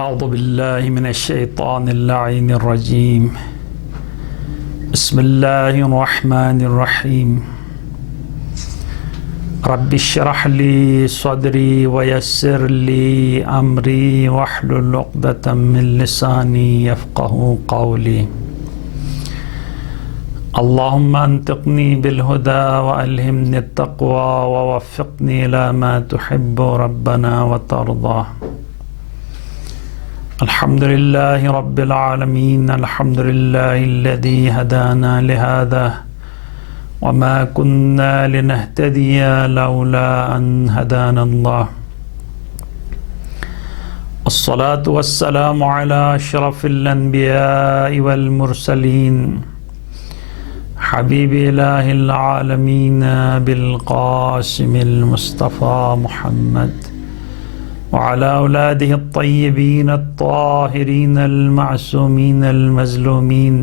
أعوذ بالله من الشيطان اللعين الرجيم. بسم الله الرحمن الرحيم. رب اشرح لي صدري ويسر لي أمري واحلل عقدة من لساني يفقه قولي. اللهم انطقني بالهدى وألهمني التقوى ووفقني إلى ما تحب ربنا وترضى. الحمد لله رب العالمين. الحمد لله الذي هدانا لهذا وما كنا لنهتدي لولا أن هدانا الله. الصلاة والسلام على أشرف الأنبياء والمرسلين حبيب إله العالمين بالقاسم المصطفى محمد وعلى أولاده الطيبين الطاهرين المعصومين المظلومين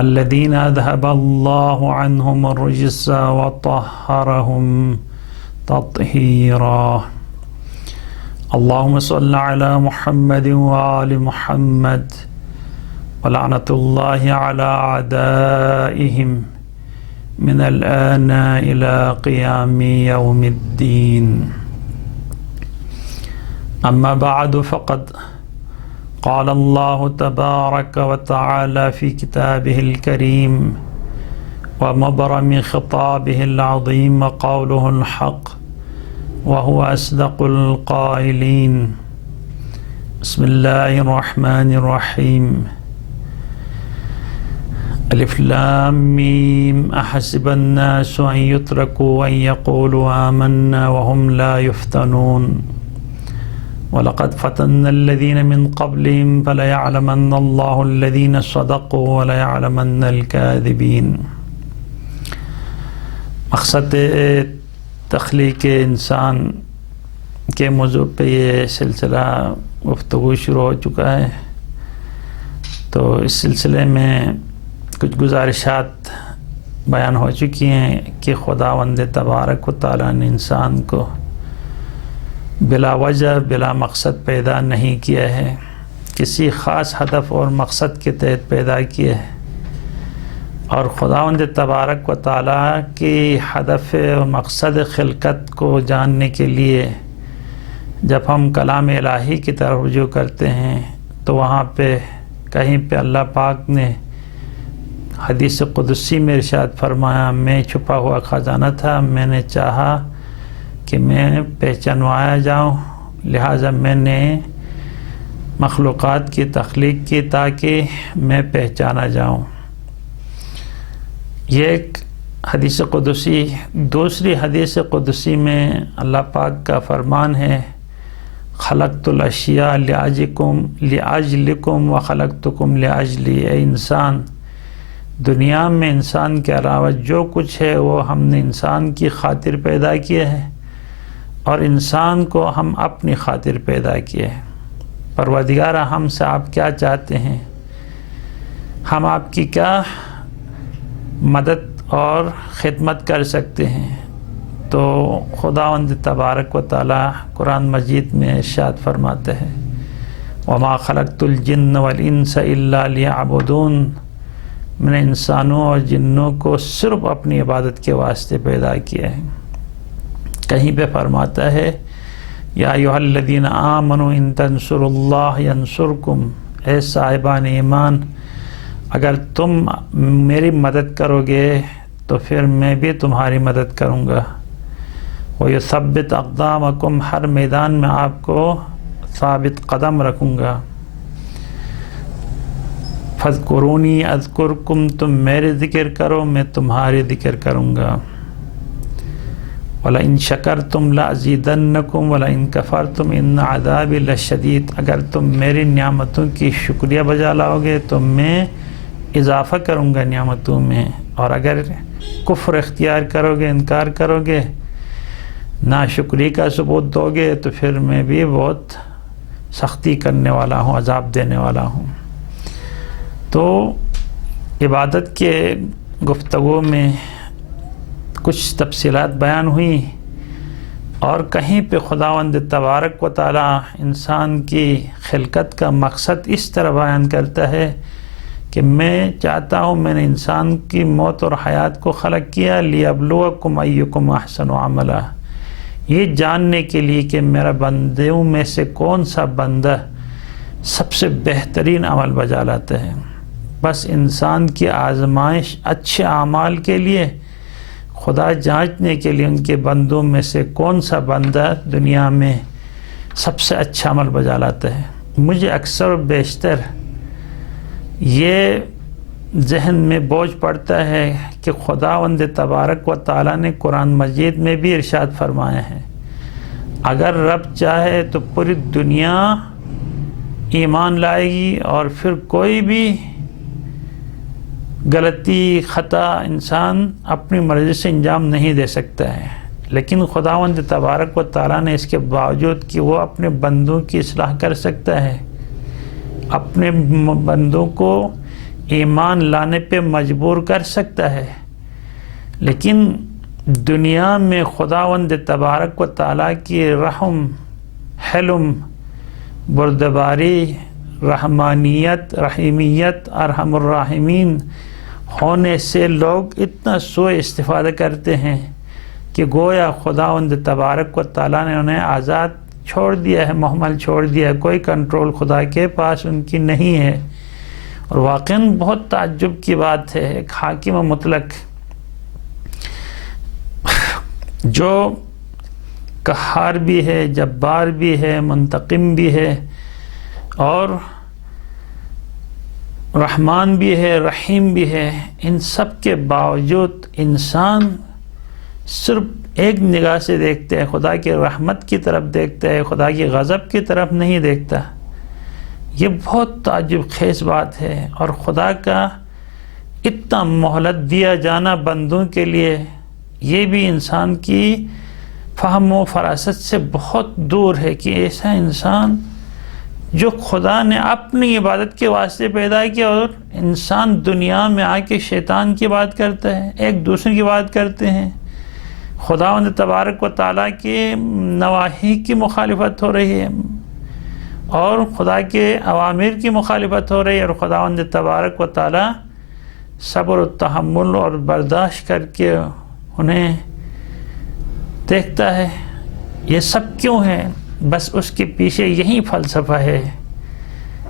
الذين أذهب الله عنهم الرجس وطهرهم تطهيرا. اللهم صل على محمد وآل محمد ولعنة الله على أعدائهم من الآن إلى قيام يوم الدين. أما بعد فقد قال الله تبارك وتعالى في كتابه الكريم ومبرم خطابه العظيم قوله الحق وهو أصدق القائلين. بسم الله الرحمن الرحيم. ألف لام ميم. أحسب الناس أن يتركوا أن يقولوا آمنا وهم لا يفتنون ولقد فتنا الذين من قبلهم فليعلمن الله الذين صدقوا وليعلمن الكاذبين. مقصد تخلیق انسان کے موضوع پہ یہ سلسلہ گفتگو شروع ہو چکا ہے، تو اس سلسلے میں کچھ گزارشات بیان ہو چکی ہیں کہ خداوند تبارک و تعالیٰ نے انسان کو بلا وجہ بلا مقصد پیدا نہیں کیا ہے، کسی خاص ہدف اور مقصد کے تحت پیدا کیا ہے، اور خداوند تبارک و تعالیٰ کی ہدف اور مقصد خلقت کو جاننے کے لیے جب ہم کلام الہی کی طرف رجوع کرتے ہیں تو وہاں پہ کہیں پہ اللہ پاک نے حدیث قدسی میں ارشاد فرمایا، میں چھپا ہوا خزانہ تھا، میں نے چاہا کہ میں پہچانوایا جاؤں، لہٰذا میں نے مخلوقات کی تخلیق کی تاکہ میں پہچانا جاؤں. یہ ایک حدیث قدسی. دوسری حدیث قدسی میں اللہ پاک کا فرمان ہے، خلقت الاشیاء لأجلکم وخلقتکم لأجلی. اے انسان، دنیا میں انسان کے علاوہ جو کچھ ہے وہ ہم نے انسان کی خاطر پیدا کیا ہے اور انسان کو ہم اپنی خاطر پیدا کیے ہیں. پروردگارہ، ہم سے آپ کیا چاہتے ہیں؟ ہم آپ کی کیا مدد اور خدمت کر سکتے ہیں؟ تو خداوند تبارک و تعالی قرآن مجید میں ارشاد فرماتے ہیں، وَمَا خَلَقْتُ الْجِنَّ وَالْإِنسَ إِلَّا لِيَعْبُدُونَ. میں نے انسانوں اور جنوں کو صرف اپنی عبادت کے واسطے پیدا کیا ہے. کہیں پہ فرماتا ہے، یا ایھا الذین آمنوا ان تنصروا اللہ ینصرکم. اے صاحبان ایمان، اگر تم میری مدد کرو گے تو پھر میں بھی تمہاری مدد کروں گا. وَيُثَبِّتْ أَقْدَامَكُمْ. ہر میدان میں آپ کو ثابت قدم رکھوں گا. فَاذْكُرُونِي أَذْكُرْكُمْ. تم میرے ذکر کرو، میں تمہاری ذکر کروں گا. وَلَئِن شَكَرْتُمْ لَأَزِيدَنَّكُمْ وَلَئِن كَفَرْتُمْ إِنَّ عَذَابِي لَشَدِيدٌ. اگر تم میری نعمتوں کی شکریہ بجا لاؤ گے تو میں اضافہ کروں گا نعمتوں میں، اور اگر کفر اختیار کرو گے، انکار کرو گے، ناشکری کا ثبوت دو گے تو پھر میں بھی بہت سختی کرنے والا ہوں، عذاب دینے والا ہوں. تو عبادت کے گفتگو میں کچھ تفصیلات بیان ہوئی، اور کہیں پہ خداوند تبارک و تعالی انسان کی خلقت کا مقصد اس طرح بیان کرتا ہے کہ میں چاہتا ہوں، میں نے انسان کی موت اور حیات کو خلق کیا لیبلوکم ایکم احسن عملا، یہ جاننے کے لیے کہ میرا بندوں میں سے کون سا بندہ سب سے بہترین عمل بجا لاتا ہے۔ بس انسان کی آزمائش اچھے اعمال کے لیے، خدا جانچنے کے لیے ان کے بندوں میں سے کون سا بندہ دنیا میں سب سے اچھا عمل بجا لاتا ہے۔ مجھے اکثر و بیشتر یہ ذہن میں بوجھ پڑتا ہے کہ خداوند تبارک و تعالیٰ نے قرآن مجید میں بھی ارشاد فرمایا ہے، اگر رب چاہے تو پوری دنیا ایمان لائے گی اور پھر کوئی بھی غلطی خطا انسان اپنی مرضی سے انجام نہیں دے سکتا ہے، لیکن خداوند تبارک و تعالیٰ نے اس کے باوجود کہ وہ اپنے بندوں کی اصلاح کر سکتا ہے، اپنے بندوں کو ایمان لانے پہ مجبور کر سکتا ہے، لیکن دنیا میں خداوند تبارک و تعالیٰ کی رحم، حلم، بردباری، رحمانیت، رحیمیت، ارحم الراحمین ہونے سے لوگ اتنا سوء استفادہ کرتے ہیں کہ گویا خداوند تبارک و تعالیٰ نے انہیں آزاد چھوڑ دیا ہے، محمل چھوڑ دیا ہے، کوئی کنٹرول خدا کے پاس ان کی نہیں ہے۔ اور واقعاً بہت تعجب کی بات ہے، ایک حاکم مطلق جو قہار بھی ہے، جبار بھی ہے، منتقم بھی ہے، اور رحمان بھی ہے، رحیم بھی ہے، ان سب کے باوجود انسان صرف ایک نگاہ سے دیکھتے ہیں، خدا کی رحمت کی طرف دیکھتا ہے، خدا کی غضب کی طرف نہیں دیکھتا۔ یہ بہت تعجب خیز بات ہے، اور خدا کا اتنا مہلت دیا جانا بندوں کے لیے یہ بھی انسان کی فہم و فراست سے بہت دور ہے کہ ایسا انسان جو خدا نے اپنی عبادت کے واسطے پیدا کیا، اور انسان دنیا میں آ کے شیطان کی بات کرتا ہے، ایک دوسرے کی بات کرتے ہیں، خداوند تبارک و تعالیٰ کے نواہی کی مخالفت ہو رہی ہے اور خدا کے اوامر کی مخالفت ہو رہی ہے، اور خداوند تبارک و تعالیٰ صبر و تحمل اور برداشت کر کے انہیں دیکھتا ہے۔ یہ سب کیوں ہے؟ بس اس کے پیچھے یہی فلسفہ ہے،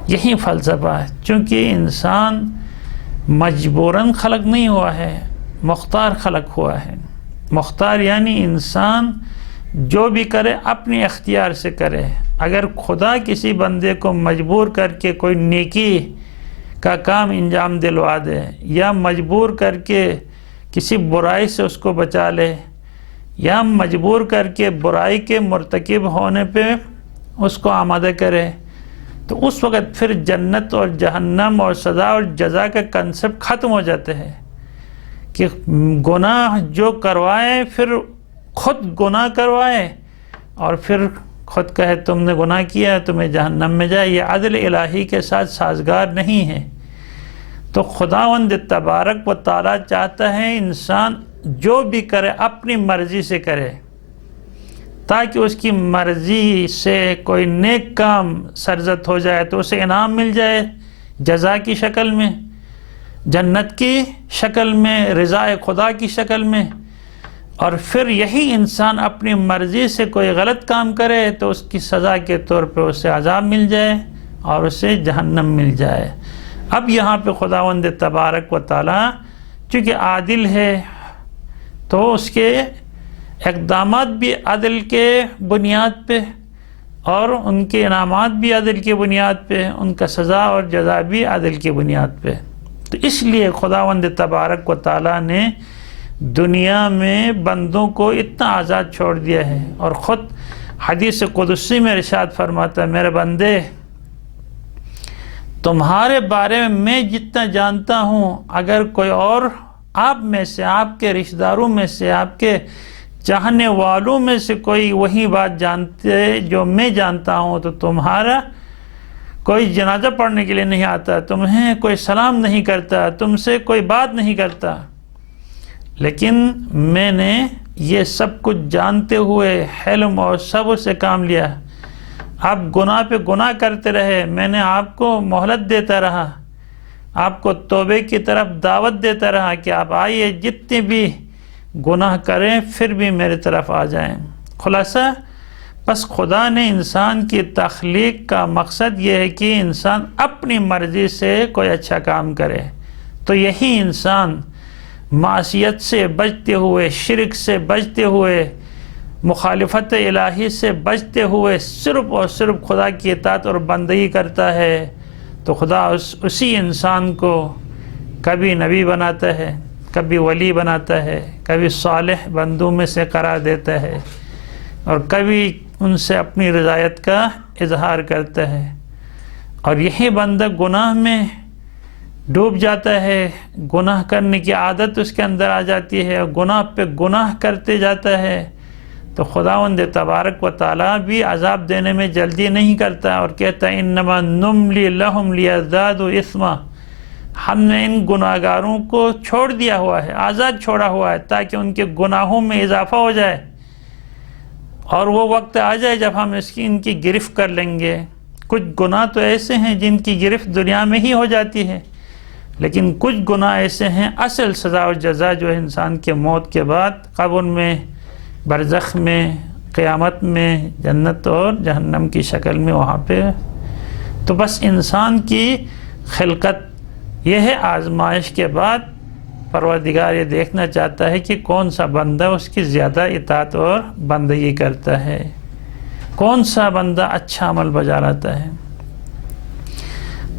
یہی فلسفہ ہے، چونکہ انسان مجبوراً خلق نہیں ہوا ہے، مختار خلق ہوا ہے۔ مختار یعنی انسان جو بھی کرے اپنی اختیار سے کرے۔ اگر خدا کسی بندے کو مجبور کر کے کوئی نیکی کا کام انجام دلوا دے، یا مجبور کر کے کسی برائی سے اس کو بچا لے، یا مجبور کر کے برائی کے مرتکب ہونے پہ اس کو آمادہ کرے، تو اس وقت پھر جنت اور جہنم اور سزا اور جزا کا کنسپٹ ختم ہو جاتا ہے کہ گناہ جو کروائے پھر خود گناہ کروائے اور پھر خود کہے تم نے گناہ کیا ہے تمہیں جہنم میں جائے، یہ عدل الہی کے ساتھ سازگار نہیں ہے۔ تو خداوند تبارک و تعالیٰ چاہتا ہے انسان جو بھی کرے اپنی مرضی سے کرے، تاکہ اس کی مرضی سے کوئی نیک کام سرزد ہو جائے تو اسے انعام مل جائے، جزا کی شکل میں، جنت کی شکل میں، رضا خدا کی شکل میں۔ اور پھر یہی انسان اپنی مرضی سے کوئی غلط کام کرے تو اس کی سزا کے طور پہ اسے عذاب مل جائے اور اسے جہنم مل جائے۔ اب یہاں پہ خداوند تبارک و تعالیٰ چونکہ عادل ہے تو اس کے اقدامات بھی عدل کے بنیاد پہ اور ان کے انعامات بھی عدل کی بنیاد پہ، ان کا سزا اور جزا بھی عدل کی بنیاد پہ۔ تو اس لیے خداوند تبارک و تعالیٰ نے دنیا میں بندوں کو اتنا آزاد چھوڑ دیا ہے، اور خود حدیث قدسی میں ارشاد فرماتا ہے، میرے بندے تمہارے بارے میں جتنا جانتا ہوں، اگر کوئی اور آپ میں سے، آپ کے رشتہ داروں میں سے، آپ کے چاہنے والوں میں سے کوئی وہی بات جانتے جو میں جانتا ہوں، تو تمہارا کوئی جنازہ پڑھنے کے لیے نہیں آتا، تمہیں کوئی سلام نہیں کرتا، تم سے کوئی بات نہیں کرتا، لیکن میں نے یہ سب کچھ جانتے ہوئے حلم اور صبر سے کام لیا۔ آپ گناہ پہ گناہ کرتے رہے، میں نے آپ کو مہلت دیتا رہا، آپ کو توبے کی طرف دعوت دیتا رہا کہ آپ آئیے، جتنے بھی گناہ کریں پھر بھی میری طرف آ جائیں۔ خلاصہ بس خدا نے انسان کی تخلیق کا مقصد یہ ہے کہ انسان اپنی مرضی سے کوئی اچھا کام کرے، تو یہی انسان معصیت سے بچتے ہوئے، شرک سے بچتے ہوئے، مخالفت الہی سے بچتے ہوئے صرف اور صرف خدا کی اطاعت اور بندگی کرتا ہے، تو خدا اسی انسان کو کبھی نبی بناتا ہے، کبھی ولی بناتا ہے، کبھی صالح بندوں میں سے قرار دیتا ہے، اور کبھی ان سے اپنی رضایت کا اظہار کرتا ہے۔ اور یہی بندہ گناہ میں ڈوب جاتا ہے، گناہ کرنے کی عادت اس کے اندر آ جاتی ہے، گناہ پہ گناہ کرتے جاتا ہے، تو خداوند تبارک و تعالیٰ بھی عذاب دینے میں جلدی نہیں کرتا اور کہتا ہے انما نملی لہم لیزدادوا اثما، ہم نے ان گناہگاروں کو چھوڑ دیا ہوا ہے، آزاد چھوڑا ہوا ہے تاکہ ان کے گناہوں میں اضافہ ہو جائے، اور وہ وقت آ جائے جب ہم ان کی گرفت کر لیں گے۔ کچھ گناہ تو ایسے ہیں جن کی گرفت دنیا میں ہی ہو جاتی ہے، لیکن کچھ گناہ ایسے ہیں اصل سزا و جزا جو ہے انسان کے موت کے بعد، قبر میں، برزخ میں، قیامت میں، جنت اور جہنم کی شکل میں وہاں پہ۔ تو بس انسان کی خلقت یہ ہے، آزمائش کے بعد پروردگار یہ دیکھنا چاہتا ہے کہ کون سا بندہ اس کی زیادہ اطاعت اور بندگی کرتا ہے، کون سا بندہ اچھا عمل بجا لاتا ہے۔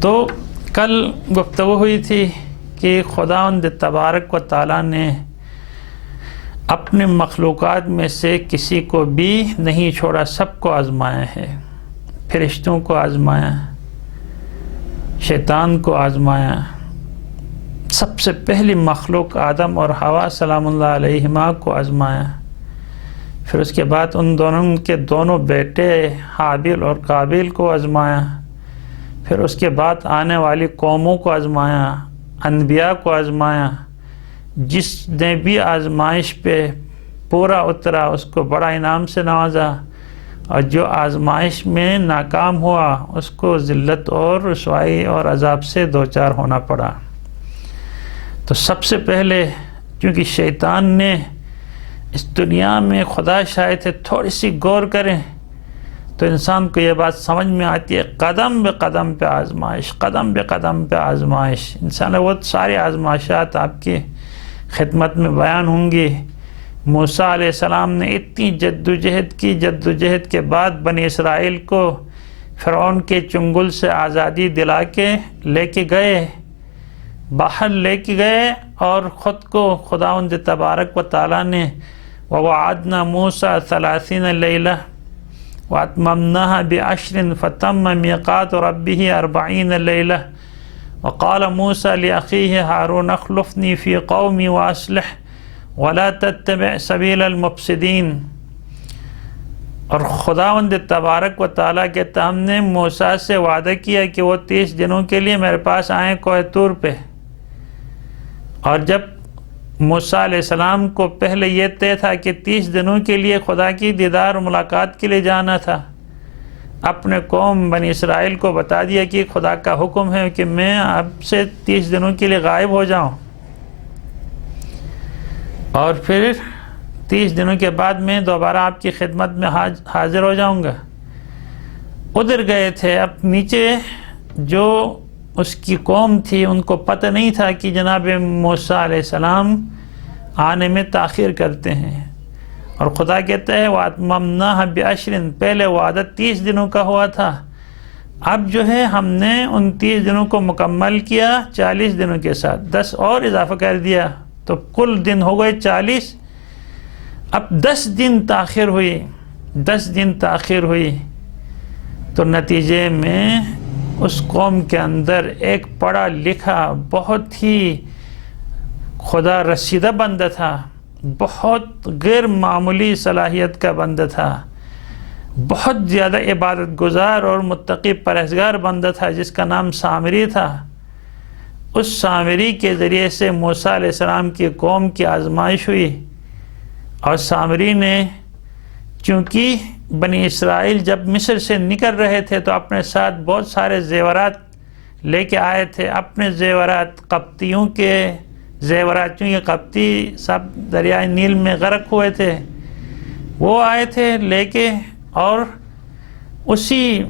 تو کل گفتگو ہوئی تھی کہ خداوند تبارک و تعالیٰ نے اپنے مخلوقات میں سے کسی کو بھی نہیں چھوڑا، سب کو آزمایا ہے، فرشتوں کو آزمایا، شیطان کو آزمایا، سب سے پہلی مخلوق آدم اور حوا سلام اللہ علیہما کو آزمایا، پھر اس کے بعد ان دونوں کے دونوں بیٹے حابیل اور قابیل کو آزمایا، پھر اس کے بعد آنے والی قوموں کو آزمایا، انبیاء کو آزمایا، جس نے بھی آزمائش پہ پورا اترا اس کو بڑا انعام سے نوازا، اور جو آزمائش میں ناکام ہوا اس کو ذلت اور رسوائی اور عذاب سے دوچار ہونا پڑا۔ تو سب سے پہلے کیونکہ شیطان نے اس دنیا میں، خدا شاید ہے تھوڑی سی غور کریں تو انسان کو یہ بات سمجھ میں آتی ہے، قدم بے قدم پہ آزمائش، قدم بے قدم پہ آزمائش۔ انسان وہ سارے آزمائشات آپ کی خدمت میں بیان ہوں گی۔ موسیٰ علیہ السلام نے اتنی جدوجہد کے بعد بنی اسرائیل کو فرعون کے چنگل سے آزادی دلا کے لے کے گئے، باہر لے کے گئے، اور خود کو خداوند تبارک و تعالیٰ نے وَوَعَدْنَا مُوسَىٰ 30 لَيْلَةً وَأَتْمَمْنَاهَا بِعَشْرٍ فَتَمَّ مِيقَاتُ رَبِّهِ 40 لَيْلَةً وَقَالَ مُوسَىٰ لِأَخِيهِ هَارُونَ اخْلُفْنِي فِي قَوْمِي وَأَصْلِحْ وَلَا تَتَّبِعْ سَبِيلَ الْمُفْسِدِينَ۔ اور خداوند تبارک و تعالیٰ کہتا ہم نے موسیٰ سے وعدہ کیا کہ وہ 30 دنوں کے لیے میرے پاس آئیں کوہ طور پہ، اور جب موسیٰ علیہ السلام کو پہلے یہ طے تھا کہ 30 دنوں کے لیے خدا کی دیدار و ملاقات کے لیے جانا تھا، اپنے قوم بنی اسرائیل کو بتا دیا کہ خدا کا حکم ہے کہ میں آپ سے 30 دنوں کے لیے غائب ہو جاؤں، اور پھر 30 دنوں کے بعد میں دوبارہ آپ کی خدمت میں حاضر ہو جاؤں گا۔ ادھر گئے تھے، اب نیچے جو اس کی قوم تھی ان کو پتہ نہیں تھا کہ جناب موسیٰ علیہ السلام آنے میں تاخیر کرتے ہیں، اور خدا کہتا ہے وَأَتْمَمْنَاهَا بِعَشْرٍ، پہلے وعدہ 30 دنوں کا ہوا تھا، اب جو ہے ہم نے ان 30 دنوں کو مکمل کیا 40 دنوں کے ساتھ، 10 اور اضافہ کر دیا، تو کل دن ہو گئے 40۔ اب 10 دن تاخیر ہوئی، 10 دن تاخیر ہوئی، تو نتیجے میں اس قوم کے اندر ایک پڑھا لکھا بہت ہی خدا رسیدہ بندہ تھا، بہت غیر معمولی صلاحیت کا بندہ تھا، بہت زیادہ عبادت گزار اور متقی پرہیزگار بندہ تھا جس کا نام سامری تھا۔ اس سامری کے ذریعے سے موسیٰ علیہ السلام کی قوم کی آزمائش ہوئی، اور سامری نے چونکہ بنی اسرائیل جب مصر سے نکل رہے تھے تو اپنے ساتھ بہت سارے زیورات لے کے آئے تھے، اپنے زیورات قبطیوں کے زیورات، چونکہ قبطی سب دریائے نیل میں غرق ہوئے تھے، وہ آئے تھے لے کے، اور اسی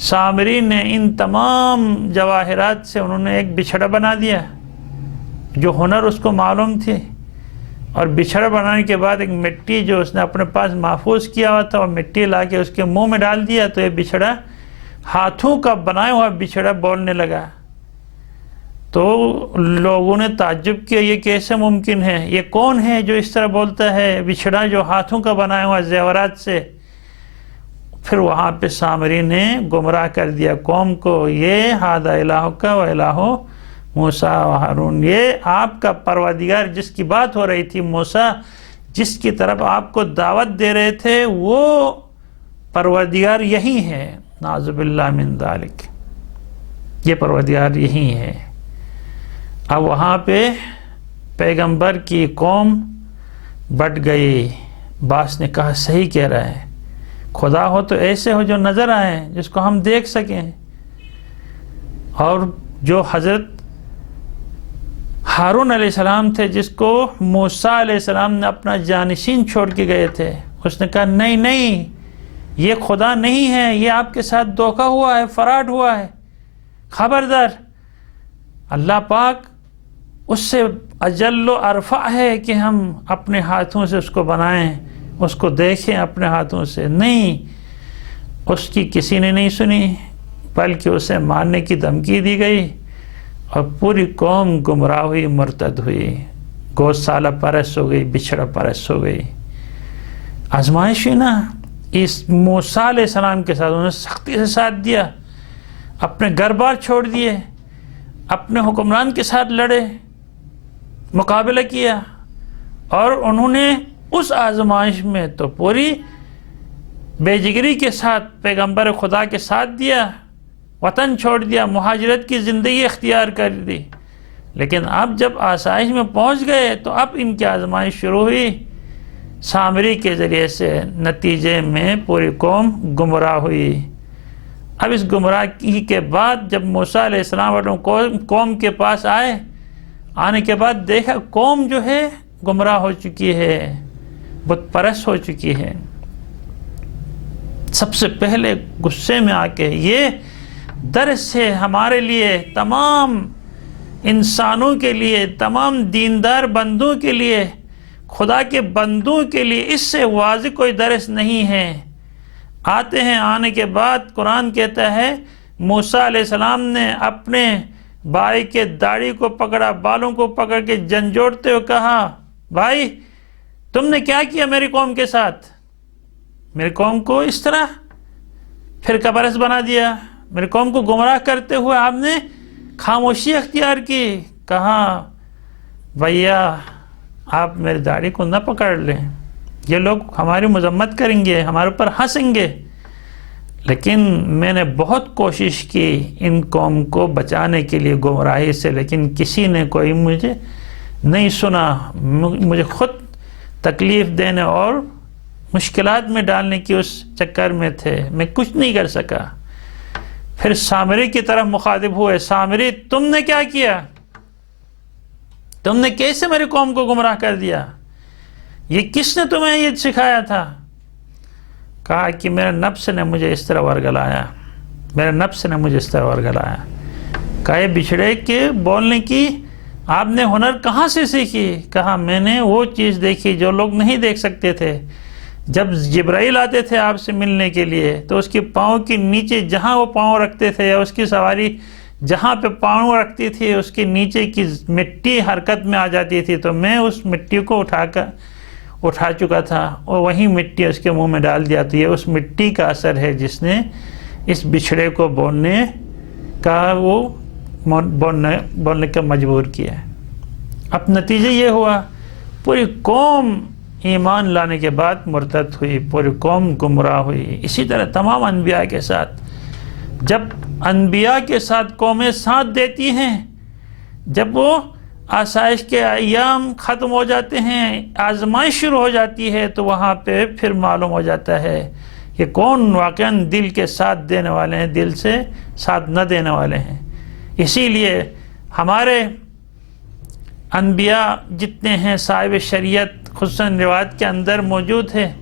سامری نے ان تمام جواہرات سے انہوں نے ایک بچھڑا بنا دیا، جو ہنر اس کو معلوم تھی، اور بچھڑا بنانے کے بعد ایک مٹی جو اس نے اپنے پاس محفوظ کیا ہوا تھا اور مٹی لا کے اس کے منہ میں ڈال دیا، تو یہ بچھڑا ہاتھوں کا بنایا ہوا بچھڑا بولنے لگا۔ تو لوگوں نے تعجب کیا، یہ کیسے ممکن ہے، یہ کون ہے جو اس طرح بولتا ہے، بچھڑا جو ہاتھوں کا بنایا ہوا زیورات سے۔ پھر وہاں پہ سامری نے گمراہ کر دیا قوم کو، یہ ھذا الہک و الہ موسیٰ و ہارون، یہ آپ کا پروردگار جس کی بات ہو رہی تھی، موسیٰ جس کی طرف آپ کو دعوت دے رہے تھے، وہ پروردگار یہی ہے، نعوذ باللہ من ذالک، یہ پروردگار یہی ہے۔ اب وہاں پہ پیغمبر کی قوم بٹ گئی۔ باس نے کہا صحیح کہہ رہا ہے، خدا ہو تو ایسے ہو جو نظر آئے، جس کو ہم دیکھ سکیں، اور جو حضرت ہارون علیہ السلام تھے، جس کو موسیٰ علیہ السلام نے اپنا جانشین چھوڑ کے گئے تھے، اس نے کہا نہیں نہیں، یہ خدا نہیں ہے، یہ آپ کے ساتھ دھوکہ ہوا ہے، فراڈ ہوا ہے، خبردار، اللہ پاک اس سے اجل و ارفع ہے کہ ہم اپنے ہاتھوں سے اس کو بنائیں، اس کو دیکھیں اپنے ہاتھوں سے۔ نہیں، اس کی کسی نے نہیں سنی، بلکہ اسے مارنے کی دھمکی دی گئی، اور پوری قوم گمراہ ہوئی، مرتد ہوئی، گوسالہ پرست ہو گئی، بچھڑا پرست ہو گئی۔ آزمائش ہوئی نا اس موسیٰ علیہ السلام کے ساتھ، انہوں نے سختی سے ساتھ دیا، اپنے گھر بار چھوڑ دیے، اپنے حکمران کے ساتھ لڑے، مقابلہ کیا، اور انہوں نے اس آزمائش میں تو پوری بے جگری کے ساتھ پیغمبر خدا کے ساتھ دیا، وطن چھوڑ دیا، مہاجرت کی زندگی اختیار کر دی، لیکن اب جب آسائش میں پہنچ گئے تو اب ان کی آزمائش شروع ہوئی سامری کے ذریعے سے، نتیجے میں پوری قوم گمراہ ہوئی۔ اب اس گمراہی کے بعد جب موسیٰ علیہ السلام اپنے قوم کے پاس آنے کے بعد دیکھا قوم جو ہے گمراہ ہو چکی ہے، بت پرست ہو چکی ہے، سب سے پہلے غصے میں آ کے یہ درس ہے ہمارے لیے، تمام انسانوں کے لیے، تمام دیندار بندوں کے لیے، خدا کے بندوں کے لیے اس سے واضح کوئی درس نہیں ہے۔ آتے ہیں، آنے کے بعد قرآن کہتا ہے موسیٰ علیہ السلام نے اپنے بھائی کے داڑھی کو پکڑا، بالوں کو پکڑ کے جھنجھوڑتے ہوئے کہا، بھائی تم نے کیا کیا میری قوم کے ساتھ، میری قوم کو اس طرح فرقہ پرست بنا دیا، میری قوم کو گمراہ کرتے ہوئے آپ نے خاموشی اختیار کی۔ کہا بھیا آپ میری داڑھی کو نہ پکڑ لیں، یہ لوگ ہماری مذمت کریں گے، ہمارے اوپر ہنسیں گے، لیکن میں نے بہت کوشش کی ان قوم کو بچانے کے لیے گمراہی سے، لیکن کسی نے کوئی مجھے نہیں سنا، مجھے خود تکلیف دینے اور مشکلات میں ڈالنے کی اس چکر میں تھے، میں کچھ نہیں کر سکا۔ پھر سامری کی طرف مخاطب ہوئے، سامری تم نے کیا کیا، تم نے کیسے میری قوم کو گمراہ کر دیا، یہ کس نے تمہیں یہ سکھایا تھا؟ کہا کہ میرے نفس نے مجھے اس طرح ورگلایا، میرے نفس نے مجھے اس طرح ورگلایا۔ کہا یہ بچھڑے کے بولنے کی آپ نے ہنر کہاں سے سیکھی؟ کہا میں نے وہ چیز دیکھی جو لوگ نہیں دیکھ سکتے تھے۔ جب جبرائیل آتے تھے آپ سے ملنے کے لیے تو اس کے پاؤں کے نیچے جہاں وہ پاؤں رکھتے تھے، یا اس کی سواری جہاں پہ پاؤں رکھتی تھی اس کے نیچے کی مٹی حرکت میں آ جاتی تھی، تو میں اس مٹی کو اٹھا چکا تھا اور وہی مٹی اس کے منہ میں ڈال دیا۔ تو یہ اس مٹی کا اثر ہے جس نے اس بچھڑے کو بولنے کا مجبور کیا۔ اب نتیجہ یہ ہوا پوری قوم ایمان لانے کے بعد مرتد ہوئی، پوری قوم گمراہ ہوئی۔ اسی طرح تمام انبیاء کے ساتھ، جب انبیاء کے ساتھ قومیں ساتھ دیتی ہیں جب وہ آسائش کے ایام ختم ہو جاتے ہیں، آزمائش شروع ہو جاتی ہے، تو وہاں پہ پھر معلوم ہو جاتا ہے کہ کون واقعاً دل کے ساتھ دینے والے ہیں، دل سے ساتھ نہ دینے والے ہیں۔ اسی لیے ہمارے انبیاء جتنے ہیں صاحب شریعت، خصوصاً روایت کے اندر موجود ہے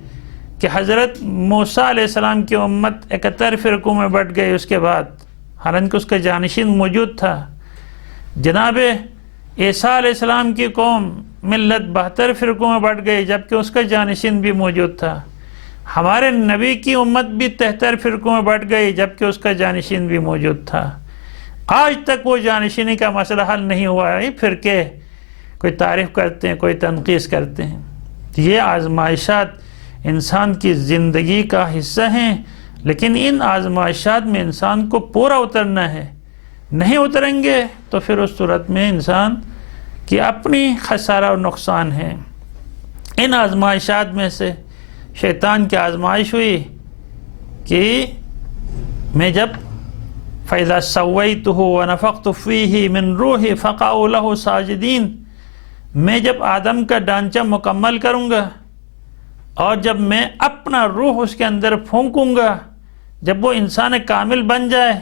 کہ حضرت موسیٰ علیہ السلام کی امت 71 فرقوں میں بٹ گئی اس کے بعد، حالانکہ اس کا جانشین موجود تھا۔ جناب عیسیٰ علیہ السلام کی قوم ملت 72 فرقوں میں بٹ گئی، جبکہ اس کا جانشین بھی موجود تھا۔ ہمارے نبی کی امت بھی 73 فرقوں میں بٹ گئی، جبکہ اس کا جانشین بھی موجود تھا۔ آج تک وہ جانشینی کا مسئلہ حل نہیں ہوا ہے، فرقے کوئی تعریف کرتے ہیں، کوئی تنقیص کرتے ہیں۔ یہ آزمائشات انسان کی زندگی کا حصہ ہیں، لیکن ان آزمائشات میں انسان کو پورا اترنا ہے۔ نہیں اتریں گے تو پھر اس صورت میں انسان کی اپنی خسارہ اور نقصان ہے۔ ان آزمائشات میں سے شیطان کی آزمائش ہوئی کہ میں جب فَإِذَا سَوَّيْتُهُ وَنَفَخْتُ فِيهِ مِنْ رُوحِي فَقَعُوا لَهُ سَاجِدِينَ، میں جب آدم کا ڈھانچہ مکمل کروں گا اور جب میں اپنا روح اس کے اندر پھونکوں گا، جب وہ انسان کامل بن جائے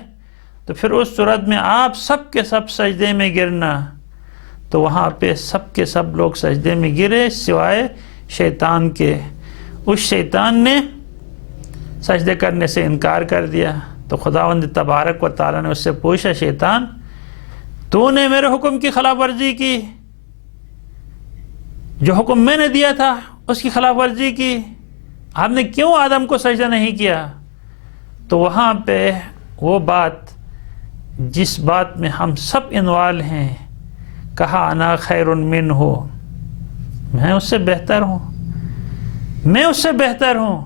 تو پھر اس صورت میں آپ سب کے سب سجدے میں گرنا۔ تو وہاں پہ سب کے سب لوگ سجدے میں گرے سوائے شیطان کے۔ اس شیطان نے سجدے کرنے سے انکار کر دیا۔ تو خداوند تبارک و تعالیٰ نے اس سے پوچھا، شیطان تو نے میرے حکم کی خلاف ورزی کی، جو حکم میں نے دیا تھا اس کی خلاف ورزی کی، آپ نے کیوں آدم کو سجدہ نہیں کیا؟ تو وہاں پہ وہ بات جس بات میں ہم سب انوالو ہیں، کہا انا خیر منہ، میں اس سے بہتر ہوں، میں اس سے بہتر ہوں۔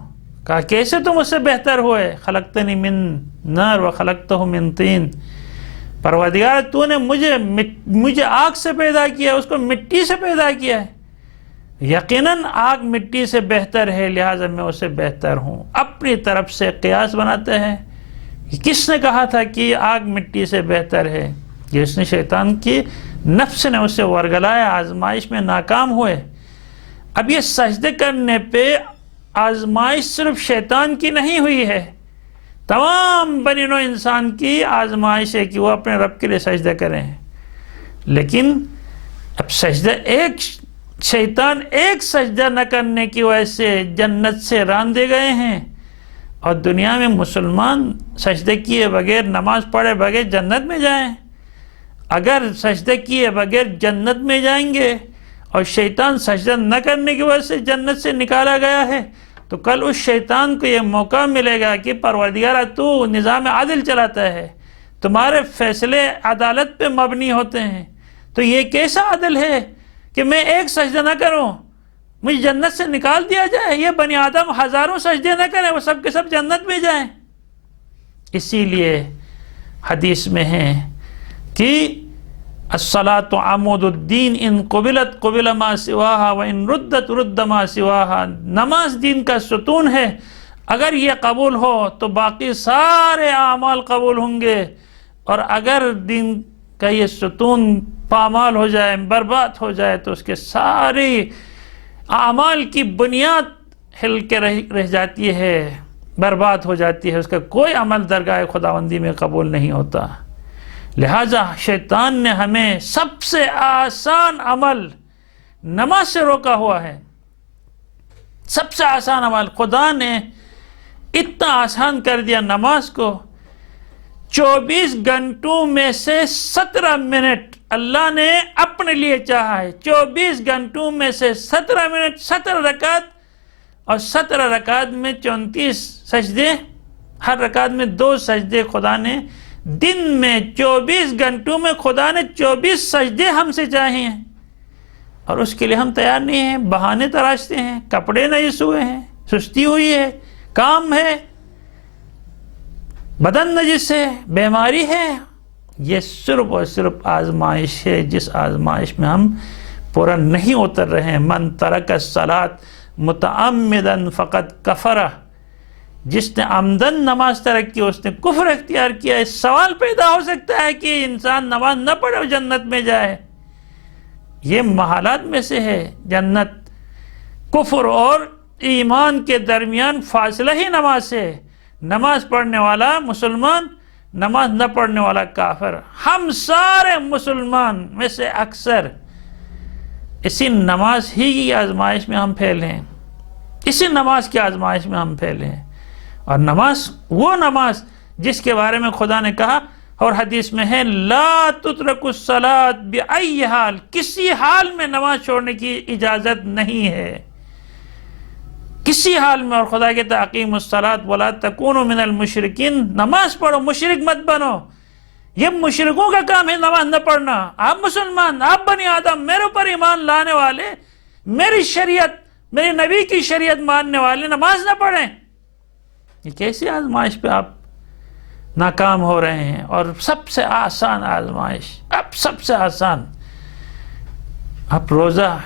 کہا کیسے تم اس سے بہتر ہوئے؟ خلقتنی من نار و خلقتہ من طین، پروردگار تو نے مجھے آگ سے پیدا کیا، اس کو مٹی سے پیدا کیا ہے، یقیناً آگ مٹی سے بہتر ہے، لہٰذا میں اس سے بہتر ہوں۔ اپنی طرف سے قیاس بناتے ہیں۔ کس نے کہا تھا کہ آگ مٹی سے بہتر ہے؟ جس نے شیطان کی نفس نے اسے ورگلایا، آزمائش میں ناکام ہوئے۔ اب یہ سجدے کرنے پہ آزمائش صرف شیطان کی نہیں ہوئی ہے، تمام بنی نوع انسان کی آزمائش ہے کہ وہ اپنے رب کے لیے سجدہ کریں۔ لیکن اب سجدہ شیطان ایک سجدہ نہ کرنے کی وجہ سے جنت سے راندے گئے ہیں، اور دنیا میں مسلمان سجدے کیے بغیر، نماز پڑھے بغیر جنت میں جائیں۔ اگر سجدے کیے بغیر جنت میں جائیں گے اور شیطان سجدہ نہ کرنے کی وجہ سے جنت سے نکالا گیا ہے، تو کل اس شیطان کو یہ موقع ملے گا کہ پروردگارہ تو نظام عادل چلاتا ہے، تمہارے فیصلے عدالت پہ مبنی ہوتے ہیں، تو یہ کیسا عدل ہے کہ میں ایک سجدہ نہ کروں مجھے جنت سے نکال دیا جائے؟ یہ بنی آدم ہزاروں سجدے نہ کریں، وہ سب کے سب جنت میں جائیں۔ اسی لیے حدیث میں ہے کہ الصلاۃ عمود الدین، ان قبلت قبل ما سواہا و ان ردت رد ما سواہا، نماز دین کا ستون ہے، اگر یہ قبول ہو تو باقی سارے اعمال قبول ہوں گے، اور اگر دین کا یہ ستون پامال ہو جائے، برباد ہو جائے، تو اس کے ساری اعمال کی بنیاد ہل کے رہ جاتی ہے، برباد ہو جاتی ہے، اس کا کوئی عمل درگاہ خداوندی میں قبول نہیں ہوتا۔ لہٰذا شیطان نے ہمیں سب سے آسان عمل نماز سے روکا ہوا ہے۔ سب سے آسان عمل خدا نے اتنا آسان کر دیا نماز کو، 24 گھنٹوں میں سے 17 منٹ اللہ نے اپنے لیے چاہا ہے۔ 24 گھنٹوں میں سے 17 منٹ، 17 رکعت، اور 17 رکعت میں 34 سجدے، ہر رکعت میں 2 سجدے خدا نے دن میں 24 گھنٹوں میں خدا نے 24 سجدے ہم سے چاہے ہیں، اور اس کے لیے ہم تیار نہیں ہیں، بہانے تراشتے ہیں، کپڑے نجس ہوئے ہیں، سستی ہوئی ہے، کام ہے، بدن نجس ہے، بیماری ہے۔ یہ صرف اور صرف آزمائش ہے، جس آزمائش میں ہم پورا نہیں اتر رہے ہیں۔ من ترک الصلاۃ متعمدا فقد کفر، جس نے عمدن نماز ترک کی اس نے کفر اختیار کیا۔ اس سوال پیدا ہو سکتا ہے کہ انسان نماز نہ پڑھے اور جنت میں جائے؟ یہ محالات میں سے ہے جنت۔ کفر اور ایمان کے درمیان فاصلہ ہی نماز سے ہے۔ نماز پڑھنے والا مسلمان، نماز نہ پڑھنے والا کافر۔ ہم سارے مسلمان میں سے اکثر اسی نماز ہی کی آزمائش میں ہم پھیلے ہیں، اسی نماز کی آزمائش میں ہم پھیلے ہیں۔ اور نماز، وہ نماز جس کے بارے میں خدا نے کہا اور حدیث میں ہے لا تترک الصلاۃ بأی حال، کسی حال میں نماز چھوڑنے کی اجازت نہیں ہے، کسی حال میں۔ اور خدا کہتا ہے اقیموا الصلاۃ ولا تکونوا من المشرکین، نماز پڑھو، مشرک مت بنو۔ یہ مشرکوں کا کام ہے نماز نہ پڑھنا۔ آپ مسلمان، آپ بنی آدم، میرے اوپر ایمان لانے والے، میری شریعت، میرے نبی کی شریعت ماننے والے نماز نہ پڑھیں۔ یہ کیسی آزمائش پہ آپ ناکام ہو رہے ہیں؟ اور سب سے آسان آزمائش، اب سب سے آسان، آپ روزہ،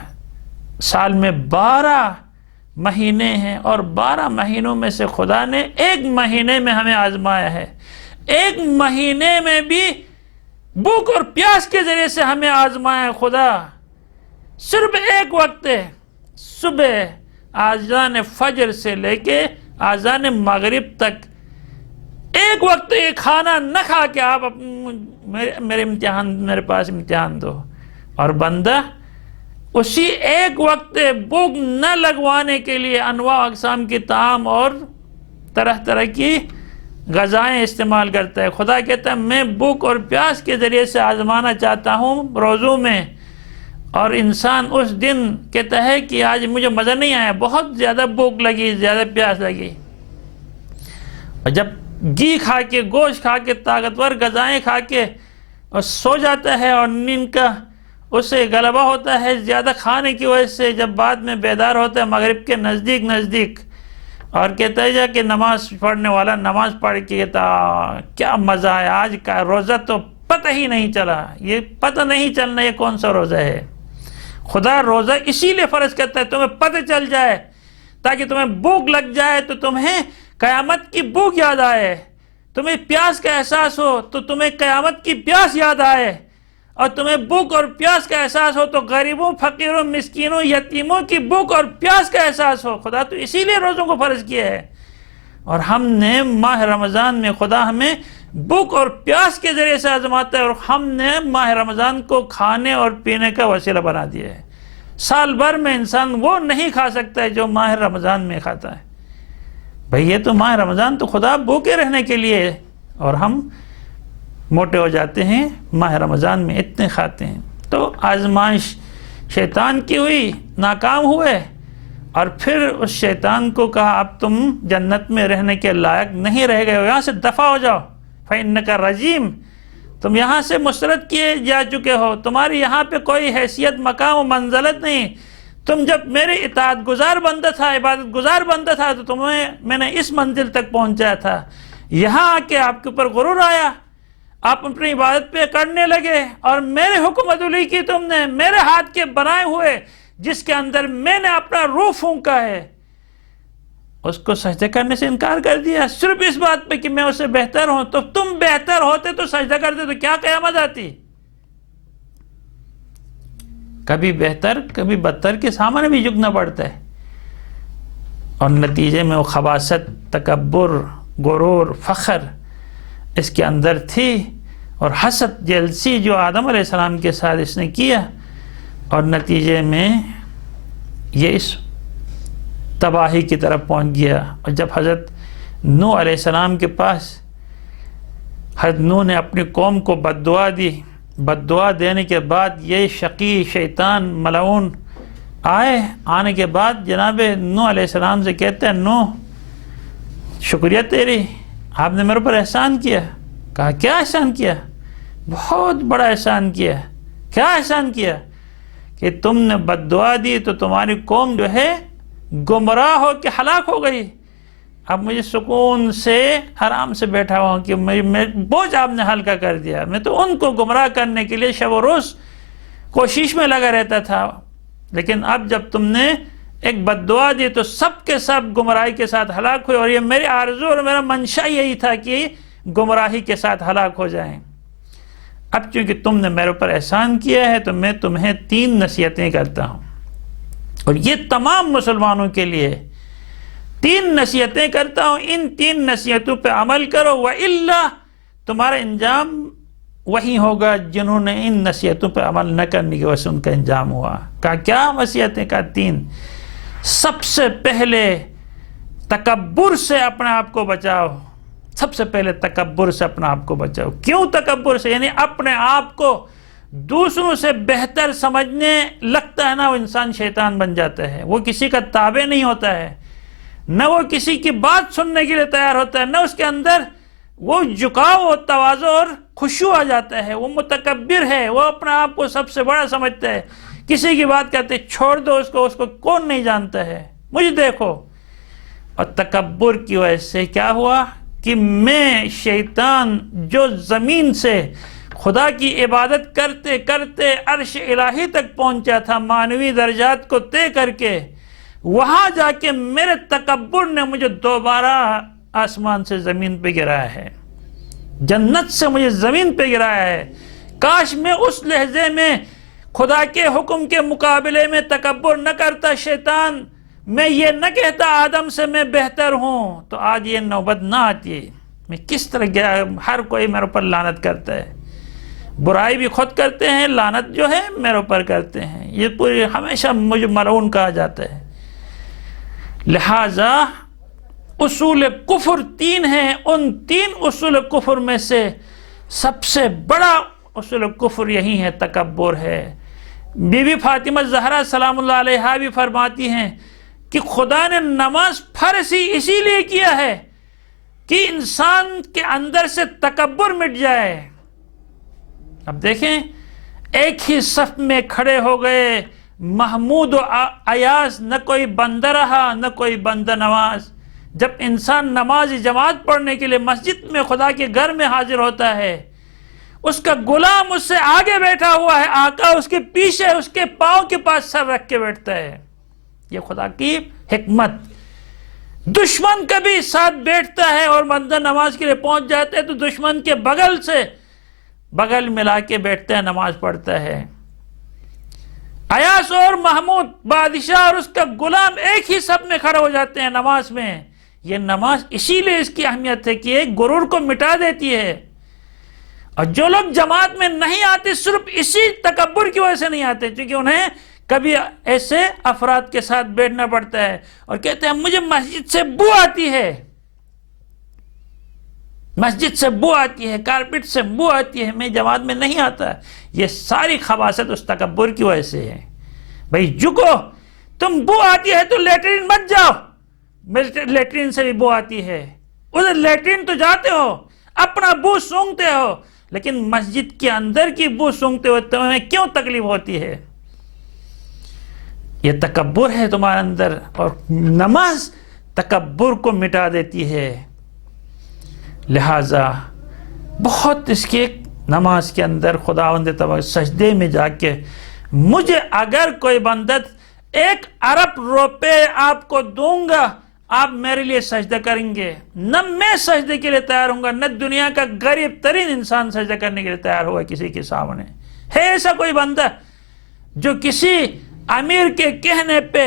سال میں 12 مہینے ہیں اور 12 مہینوں میں سے خدا نے ایک مہینے میں ہمیں آزمایا ہے۔ ایک مہینے میں بھی بھوک اور پیاس کے ذریعے سے ہمیں آزمایا ہے خدا۔ صرف ایک وقت ہے، صبح آذان فجر سے لے کے آذان مغرب تک، ایک وقت یہ کھانا نہ کھا کے آپ میرے امتحان، میرے پاس امتحان دو۔ اور بندہ اسی ایک وقت بھوک نہ لگوانے کے لیے انواع اقسام کی طعام اور طرح طرح کی غذائیں استعمال کرتا ہے۔ خدا کہتا ہے میں بھوک اور پیاس کے ذریعے سے آزمانا چاہتا ہوں روزوں میں۔ اور انسان اس دن کہتا ہے کہ آج مجھے مزہ نہیں آیا، بہت زیادہ بھوک لگی، زیادہ پیاس لگی، اور جب گھی کھا کے، گوشت کھا کے، طاقتور غذائیں کھا کے اور سو جاتا ہے، اور نیند کا اسے غلبہ ہوتا ہے زیادہ کھانے کی وجہ سے، جب بعد میں بیدار ہوتا ہے مغرب کے نزدیک اور کہتا ہے جا کہ نماز پڑھنے والا نماز پڑھ کے کہتا کیا مزہ آیا، آج کا روزہ تو پتہ ہی نہیں چلا۔ یہ پتہ نہیں چلنا یہ کون سا روزہ ہے؟ خدا روزہ اسی لیے فرض کرتا ہے تمہیں پتہ چل جائے، تاکہ تمہیں بھوک لگ جائے تو تمہیں قیامت کی بھوک یاد آئے، تمہیں پیاس کا احساس ہو تو تمہیں قیامت کی پیاس یاد آئے، اور تمہیں بھوک اور پیاس کا احساس ہو تو غریبوں، فقیروں، مسکینوں، یتیموں کی بھوک اور پیاس کا احساس ہو۔ خدا تو اسی لیے روزوں کو فرض کیا ہے۔ اور ہم نے ماہ رمضان میں خدا ہمیں بھوک اور پیاس کے ذریعے سے آزماتا ہے، اور ہم نے ماہ رمضان کو کھانے اور پینے کا وسیلہ بنا دیا ہے۔ سال بھر میں انسان وہ نہیں کھا سکتا ہے جو ماہ رمضان میں کھاتا ہے۔ بھئی یہ تو ماہ رمضان تو خدا بھوکے رہنے کے لیے ہے، اور ہم موٹے ہو جاتے ہیں ماہ رمضان میں، اتنے کھاتے ہیں۔ تو آزمائش شیطان کی ہوئی، ناکام ہوئے، اور پھر اس شیطان کو کہا اب تم جنت میں رہنے کے لائق نہیں رہ گئے ہو، یہاں سے دفع ہو جاؤ، فَإِنَّكَ رَجِيمٌ، تم یہاں سے مسترد کیے جا چکے ہو، تمہاری یہاں پہ کوئی حیثیت، مقام و منزلت نہیں۔ تم جب میرے اطاعت گزار بندہ تھا، عبادت گزار بندہ تھا، تو تمہیں میں نے اس منزل تک پہنچایا تھا۔ یہاں آ کے آپ کے اوپر غرور آیا، آپ اپنی عبادت پہ کرنے لگے، اور میرے حکم عدولی کی تم نے، میرے ہاتھ کے بنائے ہوئے جس کے اندر میں نے اپنا روح پھونکا ہے، اس کو سجدہ کرنے سے انکار کر دیا، صرف اس بات پہ کہ میں اس سے بہتر ہوں۔ تو تم بہتر ہوتے تو سجدہ کرتے تو کیا قیامت آتی؟ کبھی بہتر کبھی بدتر کے سامنے بھی جھکنا پڑتا ہے، اور نتیجے میں وہ خباثت، تکبر، غرور، فخر اس کے اندر تھی، اور حسد، جیلسی جو آدم علیہ السلام کے ساتھ اس نے کیا، اور نتیجے میں یہ اس تباہی کی طرف پہنچ گیا۔ اور جب حضرت نوح علیہ السلام کے پاس حضرت نوح نے اپنی قوم کو بد دعا دی، بد دعا دینے کے بعد یہ شقی شیطان ملعون آنے کے بعد جناب نوح علیہ السلام سے کہتے ہیں نوح شکریہ تیری، آپ نے میرے پر احسان کیا۔ کہا کیا احسان کیا؟ بہت بڑا احسان کیا۔ کیا احسان کیا؟ کہ تم نے بد دعا دی تو تمہاری قوم جو ہے گمراہ ہو کے ہلاک ہو گئی۔ اب مجھے سکون سے آرام سے بیٹھا ہوا ہوں کہ بوجھ آپ نے ہلکا کر دیا۔ میں تو ان کو گمراہ کرنے کے لیے شب و روز کوشش میں لگا رہتا تھا، لیکن اب جب تم نے ایک بد دعا دی تو سب کے سب گمراہی کے ساتھ ہلاک ہوئے، اور یہ میری آرزو اور میرا منشا یہی تھا کہ گمراہی کے ساتھ ہلاک ہو جائیں۔ اب چونکہ تم نے میرے اوپر احسان کیا ہے تو میں تمہیں 3 نصیحتیں کرتا ہوں، اور یہ تمام مسلمانوں کے لیے 3 نصیحتیں کرتا ہوں، ان 3 نصیحتوں پہ عمل کرو، وَإِلَّا تمہارا انجام وہی ہوگا جنہوں نے ان نصیحتوں پہ عمل نہ کرنے کی وجہ سے ان کا انجام ہوا۔ کہا کیا نصیحتیں؟ کہا 3۔ سب سے پہلے تکبر سے اپنے آپ کو بچاؤ، سب سے پہلے تکبر سے اپنے آپ کو بچاؤ۔ کیوں تکبر سے؟ یعنی اپنے آپ کو دوسروں سے بہتر سمجھنے لگتا ہے نا، وہ انسان شیطان بن جاتا ہے، وہ کسی کا تابع نہیں ہوتا ہے، نہ وہ کسی کی بات سننے کے لیے تیار ہوتا ہے، نہ اس کے اندر وہ جھکاؤ اور تواضع اور خشوع آ جاتا ہے۔ وہ متکبر ہے، وہ اپنے آپ کو سب سے بڑا سمجھتا ہے، کسی کی بات کہتے چھوڑ دو اس کو کون نہیں جانتا ہے، مجھے دیکھو۔ اور تکبر کی وجہ سے کیا ہوا کہ میں شیطان جو زمین سے خدا کی عبادت کرتے کرتے عرش الہی تک پہنچا تھا، معنوی درجات کو طے کر کے، وہاں جا کے میرے تکبر نے مجھے دوبارہ آسمان سے زمین پہ گرایا ہے، جنت سے مجھے زمین پہ گرایا ہے۔ کاش میں اس لحظے میں خدا کے حکم کے مقابلے میں تکبر نہ کرتا شیطان، میں یہ نہ کہتا آدم سے میں بہتر ہوں، تو آج یہ نوبت نہ آتی۔ میں کس طرح گیا، ہر کوئی میرے اوپر لعنت کرتا ہے، برائی بھی خود کرتے ہیں، لعنت جو ہے میرے اوپر کرتے ہیں، یہ پوری ہمیشہ مجھے ملعون کہا جاتا ہے۔ لہٰذا اصول کفر 3 ہیں، ان 3 اصول کفر میں سے سب سے بڑا اصول کفر یہی ہے، تکبر ہے۔ بی بی فاطمہ زہرا سلام اللہ علیہا بھی فرماتی ہیں کہ خدا نے نماز فرض ہی اسی لیے کیا ہے کہ انسان کے اندر سے تکبر مٹ جائے۔ اب دیکھیں، ایک ہی صف میں کھڑے ہو گئے محمود و ایاز، نہ کوئی بندہ رہا نہ کوئی بندہ نواز۔ جب انسان نماز جماعت پڑھنے کے لیے مسجد میں خدا کے گھر میں حاضر ہوتا ہے، اس کا غلام اس سے آگے بیٹھا ہوا ہے، آقا اس کے پیچھے اس کے پاؤں کے پاس سر رکھ کے بیٹھتا ہے۔ یہ خدا کی حکمت۔ دشمن کبھی ساتھ بیٹھتا ہے اور بندہ نماز کے لیے پہنچ جاتا ہے تو دشمن کے بغل سے بغل ملا کے بیٹھتا ہے، نماز پڑھتا ہے۔ ایاس اور محمود، بادشاہ اور اس کا غلام ایک ہی صف میں کھڑے ہو جاتے ہیں نماز میں۔ یہ نماز اسی لیے اس کی اہمیت ہے کہ ایک غرور کو مٹا دیتی ہے۔ اور جو لوگ جماعت میں نہیں آتے صرف اسی تکبر کی وجہ سے نہیں آتے، کیونکہ انہیں کبھی ایسے افراد کے ساتھ بیٹھنا پڑتا ہے اور کہتے ہیں مجھے مسجد سے بو آتی ہے، مسجد سے بو آتی ہے، کارپیٹ سے بو آتی ہے، میں جماعت میں نہیں آتا۔ یہ ساری خباثت اس تکبر کی وجہ سے ہے۔ بھئی جھکو، تم بو آتی ہے تو لیٹرین مت جاؤ، لیٹرین سے بھی بو آتی ہے، ادھر لیٹرین تو جاتے ہو، اپنا بو سونگتے ہو، لیکن مسجد کے اندر کی بو سونگتے ہوئے تمہیں کیوں تکلیف ہوتی ہے؟ یہ تکبر ہے تمہارے اندر، اور نماز تکبر کو مٹا دیتی ہے۔ لہٰذا بہت اس کے نماز کے اندر خداوند تبارک سجدے میں جا کے، مجھے اگر کوئی بندہ 1 ارب روپے آپ کو دوں گا، آپ میرے لیے سجدہ کریں گے، نہ میں سجدے کے لیے تیار ہوں گا، نہ دنیا کا غریب ترین انسان سجدہ کرنے کے لیے تیار ہوگا کسی کے سامنے۔ ہے ایسا کوئی بندہ جو کسی امیر کے کہنے پہ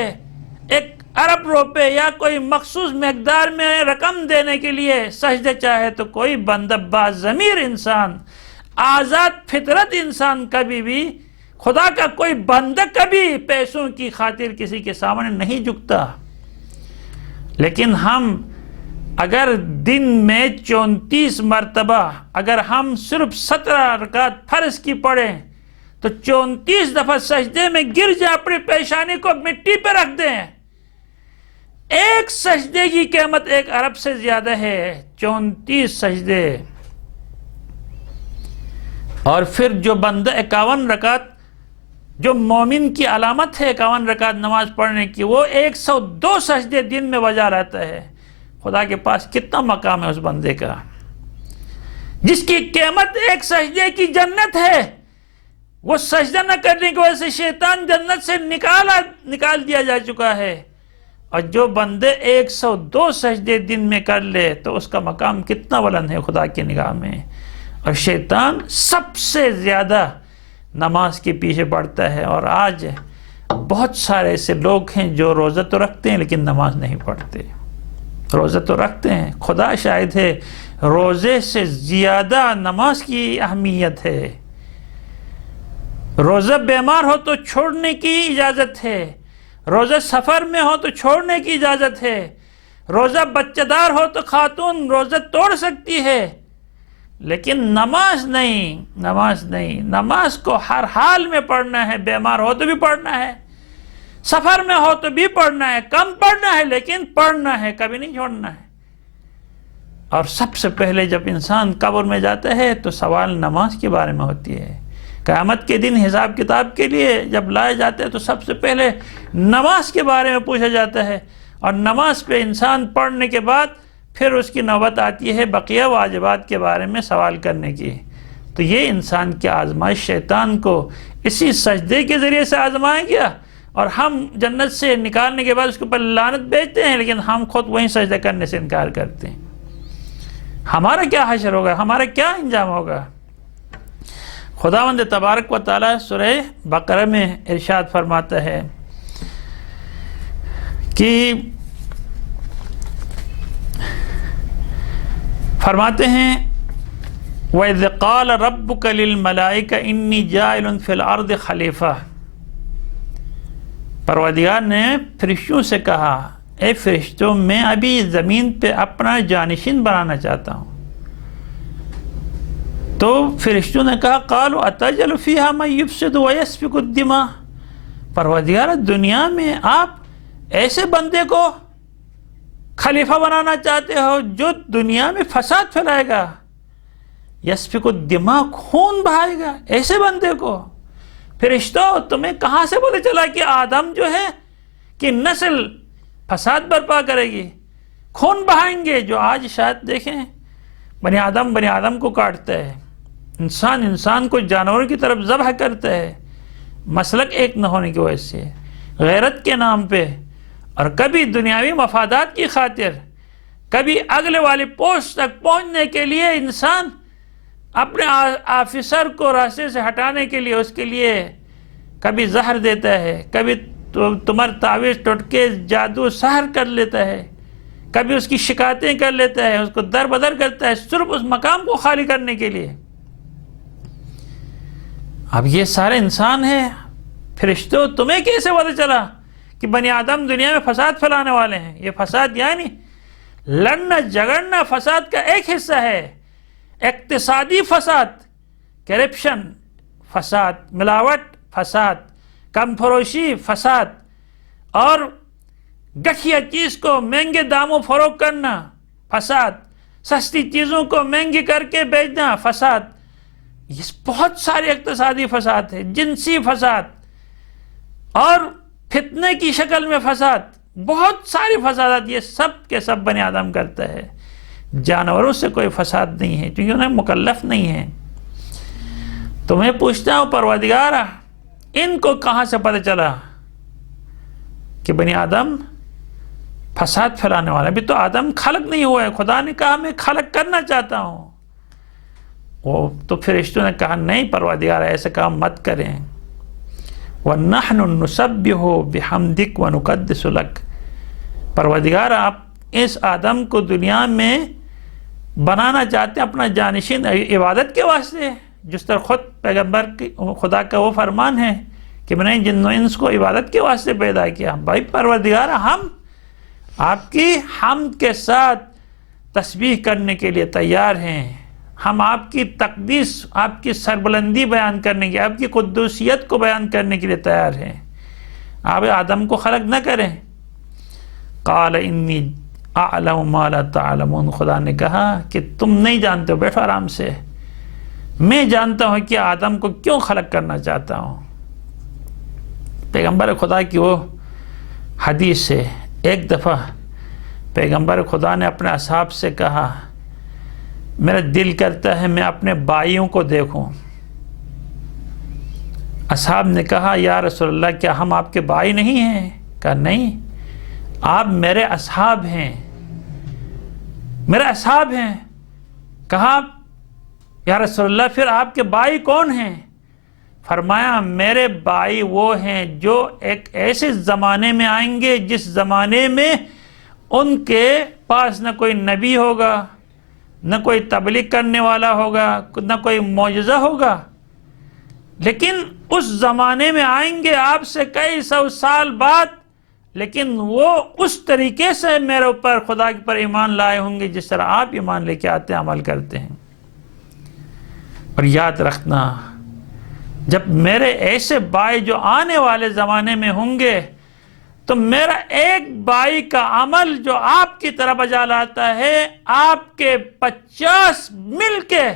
1 ارب روپے یا کوئی مخصوص مقدار میں رقم دینے کے لیے سجدہ چاہے؟ تو کوئی بندہ باضمیر انسان، آزاد فطرت انسان کبھی بھی، خدا کا کوئی بندہ کبھی پیسوں کی خاطر کسی کے سامنے نہیں جھکتا۔ لیکن ہم اگر دن میں 34 مرتبہ اگر ہم صرف 17 رکعت فرض کی پڑھیں تو 34 دفعہ سجدے میں گر جائیں، اپنی پیشانی کو مٹی پہ رکھ دیں، ایک سجدے کی قیمت 1 ارب سے زیادہ ہے، 34 سجدے۔ اور پھر جو بندہ 51 رکعت، جو مومن کی علامت ہے 51 رکعت نماز پڑھنے کی، وہ 102 سجدے دن میں بجا رہتا ہے۔ خدا کے پاس کتنا مقام ہے اس بندے کا، جس کی قیمت 1 سجدے کی جنت ہے۔ وہ سجدہ نہ کرنے کی وجہ سے شیطان جنت سے نکال دیا جا چکا ہے، اور جو بندے 102 سجدے دن میں کر لے تو اس کا مقام کتنا بلند ہے خدا کی نگاہ میں۔ اور شیطان سب سے زیادہ نماز کے پیچھے پڑتا ہے، اور آج بہت سارے ایسے لوگ ہیں جو روزہ تو رکھتے ہیں لیکن نماز نہیں پڑھتے۔ روزہ تو رکھتے ہیں، خدا شاہد ہے، روزے سے زیادہ نماز کی اہمیت ہے۔ روزہ بیمار ہو تو چھوڑنے کی اجازت ہے، روزہ سفر میں ہو تو چھوڑنے کی اجازت ہے، روزہ بچہ دار ہو تو خاتون روزہ توڑ سکتی ہے، لیکن نماز نہیں، نماز نہیں۔ نماز کو ہر حال میں پڑھنا ہے، بیمار ہو تو بھی پڑھنا ہے، سفر میں ہو تو بھی پڑھنا ہے، کم پڑھنا ہے لیکن پڑھنا ہے، کبھی نہیں چھوڑنا ہے۔ اور سب سے پہلے جب انسان قبر میں جاتا ہے تو سوال نماز کے بارے میں ہوتی ہے۔ قیامت کے دن حساب کتاب کے لیے جب لائے جاتے ہیں تو سب سے پہلے نماز کے بارے میں پوچھا جاتا ہے، اور نماز پہ انسان پڑھنے کے بعد پھر اس کی نوبت آتی ہے بقیہ واجبات کے بارے میں سوال کرنے کی۔ تو یہ انسان کی آزمائش شیطان کو اسی سجدے کے ذریعے سے آزمایا گیا، اور ہم جنت سے نکالنے کے بعد اس کے اوپر لعنت بھیجتے ہیں، لیکن ہم خود وہیں سجدہ کرنے سے انکار کرتے ہیں۔ ہمارا کیا حشر ہوگا، ہمارا کیا انجام ہوگا؟ خداوند تبارک و تعالی سورہ بقرہ میں ارشاد فرماتا ہے کہ فرماتے ہیں وَإِذْ قَالَ رَبُّكَ لِلْمَلَائِكَةِ إِنِّي جَاعِلٌ فِي الْأَرْضِ خلیفہ، پروردگار نے فرشتوں سے کہا، اے فرشتوں، میں ابھی زمین پہ اپنا جانشین بنانا چاہتا ہوں۔ تو فرشتوں نے کہا قالوا اتجعل فیہا من یفسد ویسفک الدماء، پروردگار دنیا میں آپ ایسے بندے کو خلیفہ بنانا چاہتے ہو جو دنیا میں فساد پھیلائے گا، یسفک الدماء، خون بہائے گا، ایسے بندے کو؟ فرشتوں، تمہیں کہاں سے پتہ چلا کہ آدم جو ہے کہ نسل فساد برپا کرے گی، خون بہائیں گے؟ جو آج شاید دیکھیں بنی آدم کو کاٹتا ہے، انسان کو جانوروں کی طرف ذبح کرتا ہے، مسلک ایک نہ ہونے کی وجہ سے، غیرت کے نام پہ، اور کبھی دنیاوی مفادات کی خاطر، کبھی اگلے والے پوسٹ تک پہنچنے کے لیے انسان اپنے آفیسر کو راستے سے ہٹانے کے لیے اس کے لیے کبھی زہر دیتا ہے، کبھی تمہار تعویذ ٹوٹکے جادو سحر کر لیتا ہے، کبھی اس کی شکایتیں کر لیتا ہے، اس کو در بدر کرتا ہے صرف اس مقام کو خالی کرنے کے لیے۔ اب یہ سارے انسان ہیں، فرشتوں تمہیں کیسے پتہ چلا کہ بنی آدم دنیا میں فساد پھیلانے والے ہیں؟ یہ فساد یعنی لڑنا جھگڑنا فساد کا ایک حصہ ہے، اقتصادی فساد، کرپشن فساد، ملاوٹ فساد، کم فروشی فساد، اور گٹھیا چیز کو مہنگے داموں فروخت کرنا فساد، سستی چیزوں کو مہنگی کر کے بیچنا فساد، یہ بہت سارے اقتصادی فساد ہے، جنسی فساد، اور فتنے کی شکل میں فساد، بہت سارے فسادات، یہ سب کے سب بنی آدم کرتا ہے۔ جانوروں سے کوئی فساد نہیں ہے کیونکہ انہیں مکلف نہیں ہے۔ تو میں پوچھتا ہوں پروردگارا، ان کو کہاں سے پتہ چلا کہ بنی آدم فساد پھیلانے والا؟ ابھی تو آدم خلق نہیں ہوا ہے، خدا نے کہا میں خلق کرنا چاہتا ہوں۔ وہ تو فرشتوں نے کہا نہیں پروردگار، ایسا کام مت کریں۔ وَنَحْنُ نُسَبِّحُ بِحَمْدِكَ وَنُقَدِّسُ لَكَ، پروردگار آپ اس آدم کو دنیا میں بنانا چاہتے ہیں اپنا جانشین عبادت کے واسطے، جس طرح خود پیغمبر خدا کا وہ فرمان ہے کہ میں نے جن و انس کو عبادت کے واسطے پیدا کیا۔ بھائی پروردگار، ہم آپ کی حمد کے ساتھ تسبیح کرنے کے لیے تیار ہیں، ہم آپ کی تقدیس، آپ کی سربلندی بیان کرنے کی، آپ کی قدوسیت کو بیان کرنے کے لیے تیار ہیں، آپ آدم کو خلق نہ کریں۔ قال انی اعلم ما لا تعلمون، خدا نے کہا کہ تم نہیں جانتے ہو، بیٹھو آرام سے، میں جانتا ہوں کہ آدم کو کیوں خلق کرنا چاہتا ہوں۔ پیغمبر خدا کی وہ حدیث ہے، ایک دفعہ پیغمبر خدا نے اپنے اصحاب سے کہا میرا دل کرتا ہے میں اپنے بھائیوں کو دیکھوں، اصحاب نے کہا یا رسول اللہ کیا ہم آپ کے بھائی نہیں ہیں؟ کہا نہیں، آپ میرے اصحاب ہیں، میرے اصحاب ہیں۔ کہا یا رسول اللہ پھر آپ کے بھائی کون ہیں؟ فرمایا میرے بھائی وہ ہیں جو ایک ایسے زمانے میں آئیں گے جس زمانے میں ان کے پاس نہ کوئی نبی ہوگا، نہ کوئی تبلیغ کرنے والا ہوگا، نہ کوئی معجزہ ہوگا، لیکن اس زمانے میں آئیں گے آپ سے کئی سو سال بعد، لیکن وہ اس طریقے سے میرے اوپر خدا پر ایمان لائے ہوں گے جس طرح آپ ایمان لے کے آتے ہیں، عمل کرتے ہیں۔ اور یاد رکھنا جب میرے ایسے بھائی جو آنے والے زمانے میں ہوں گے تو میرا ایک بھائی کا عمل جو آپ کی طرح بجا لاتا ہے، آپ کے 50 مل کے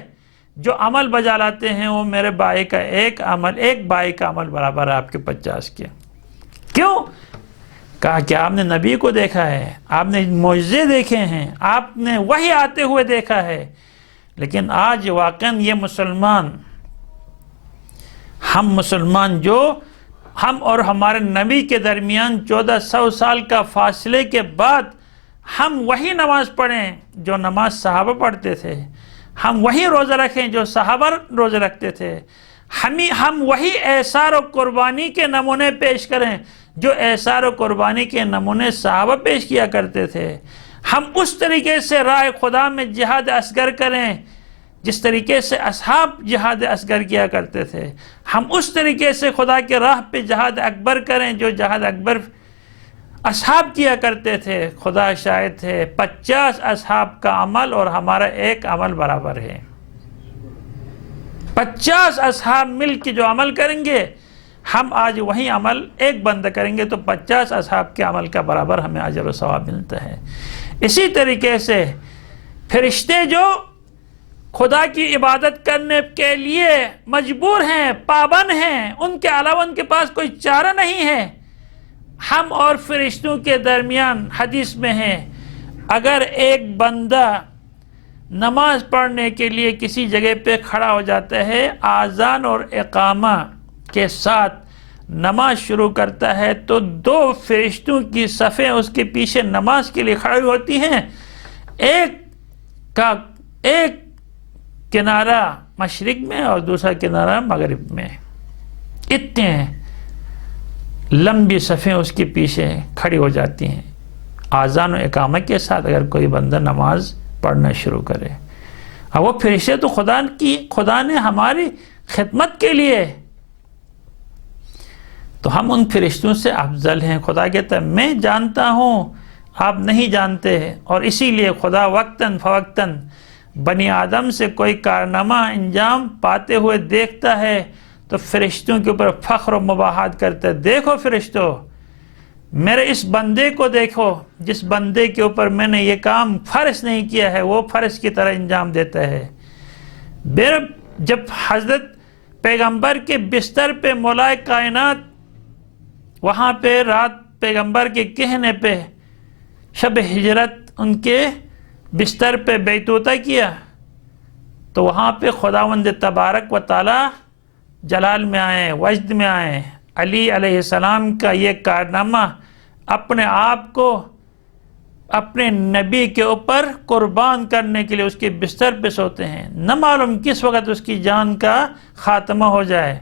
جو عمل بجا لاتے ہیں وہ میرے بھائی کا ایک بھائی کا عمل برابر ہے آپ کے 50 کے۔ کیوں؟ کہا کہ آپ نے نبی کو دیکھا ہے، آپ نے معجزے دیکھے ہیں، آپ نے وحی آتے ہوئے دیکھا ہے، لیکن آج واقعاً یہ ہم مسلمان جو ہم اور ہمارے نبی کے درمیان 1400 سال کا فاصلے کے بعد ہم وہی نماز پڑھیں جو نماز صحابہ پڑھتے تھے، ہم وہی روزہ رکھیں جو صحابہ روزہ رکھتے تھے، ہم وہی احسار و قربانی کے نمونے پیش کریں جو احسار و قربانی کے نمونے صحابہ پیش کیا کرتے تھے، ہم اس طریقے سے راہ خدا میں جہاد اصغر کریں جس طریقے سے اصحاب جہاد اصغر کیا کرتے تھے، ہم اس طریقے سے خدا کے راہ پہ جہاد اکبر کریں جو جہاد اکبر اصحاب کیا کرتے تھے۔ خدا شاہد ہے 50 اصحاب کا عمل اور ہمارا ایک عمل برابر ہے۔ 50 اصحاب مل کے جو عمل کریں گے، ہم آج وہی عمل ایک بندہ کریں گے تو 50 اصحاب کے عمل کا برابر ہمیں اجر و ثواب ملتا ہے۔ اسی طریقے سے فرشتے جو خدا کی عبادت کرنے کے لیے مجبور ہیں، پابند ہیں، ان کے علاوہ ان کے پاس کوئی چارہ نہیں ہے، ہم اور فرشتوں کے درمیان حدیث میں ہے اگر ایک بندہ نماز پڑھنے کے لیے کسی جگہ پہ کھڑا ہو جاتا ہے، آذان اور اقامہ کے ساتھ نماز شروع کرتا ہے تو 2 فرشتوں کی صفیں اس کے پیچھے نماز کے لیے کھڑی ہوتی ہیں، ایک کنارہ مشرق میں اور دوسرا کنارہ مغرب میں، اتنے لمبی صفیں اس کے پیچھے کھڑی ہو جاتی ہیں آذان و اقامہ کے ساتھ اگر کوئی بندہ نماز پڑھنا شروع کرے۔ اب وہ فرشتے تو خدا نے ہماری خدمت کے لیے، تو ہم ان فرشتوں سے افضل ہیں۔ خدا کہتا ہے میں جانتا ہوں آپ نہیں جانتے، اور اسی لیے خدا وقتاً فوقتاً بنی آدم سے کوئی کارنامہ انجام پاتے ہوئے دیکھتا ہے تو فرشتوں کے اوپر فخر و مباحات کرتا ہے، دیکھو فرشتوں میرے اس بندے کو دیکھو، جس بندے کے اوپر میں نے یہ کام فرض نہیں کیا ہے وہ فرض کی طرح انجام دیتا ہے۔ جب حضرت پیغمبر کے بستر پہ مولا کائنات وہاں پہ رات پیغمبر کے کہنے پہ شب ہجرت ان کے بستر پہ بیتوتا کیا تو وہاں پہ خداوند تبارک و تعالی جلال میں آئے، وجد میں آئے، علی علیہ السلام کا یہ کارنامہ اپنے آپ کو اپنے نبی کے اوپر قربان کرنے کے لیے اس کے بستر پہ سوتے ہیں، نہ معلوم کس وقت اس کی جان کا خاتمہ ہو جائے،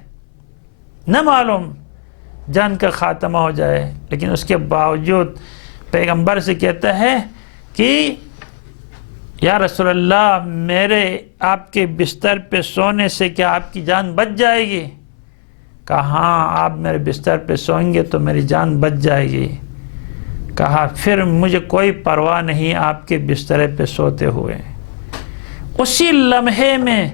نہ معلوم جان کا خاتمہ ہو جائے، لیکن اس کے باوجود پیغمبر سے کہتا ہے کہ یا رسول اللہ میرے آپ کے بستر پہ سونے سے کیا آپ کی جان بچ جائے گی؟ کہا ہاں آپ میرے بستر پہ سوئیں گے تو میری جان بچ جائے گی۔ کہا پھر مجھے کوئی پرواہ نہیں آپ کے بستر پہ سوتے ہوئے۔ اسی لمحے میں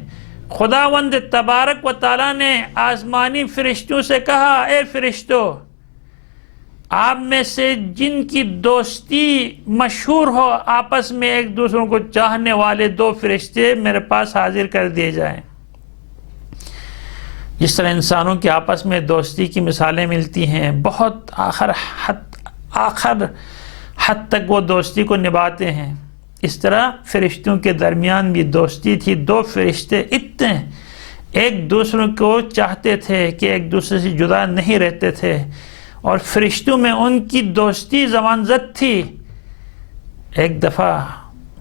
خداوند تبارک و تعالیٰ نے آسمانی فرشتوں سے کہا اے فرشتوں، آپ میں سے جن کی دوستی مشہور ہو آپس میں ایک دوسروں کو چاہنے والے 2 فرشتے میرے پاس حاضر کر دیے جائیں۔ جس طرح انسانوں کے آپس میں دوستی کی مثالیں ملتی ہیں، بہت آخر حد تک وہ دوستی کو نبھاتے ہیں، اس طرح فرشتوں کے درمیان بھی دوستی تھی۔ 2 فرشتے ایک دوسروں کو چاہتے تھے کہ ایک دوسرے سے جدا نہیں رہتے تھے، اور فرشتوں میں ان کی دوستی زمان زد تھی۔ ایک دفعہ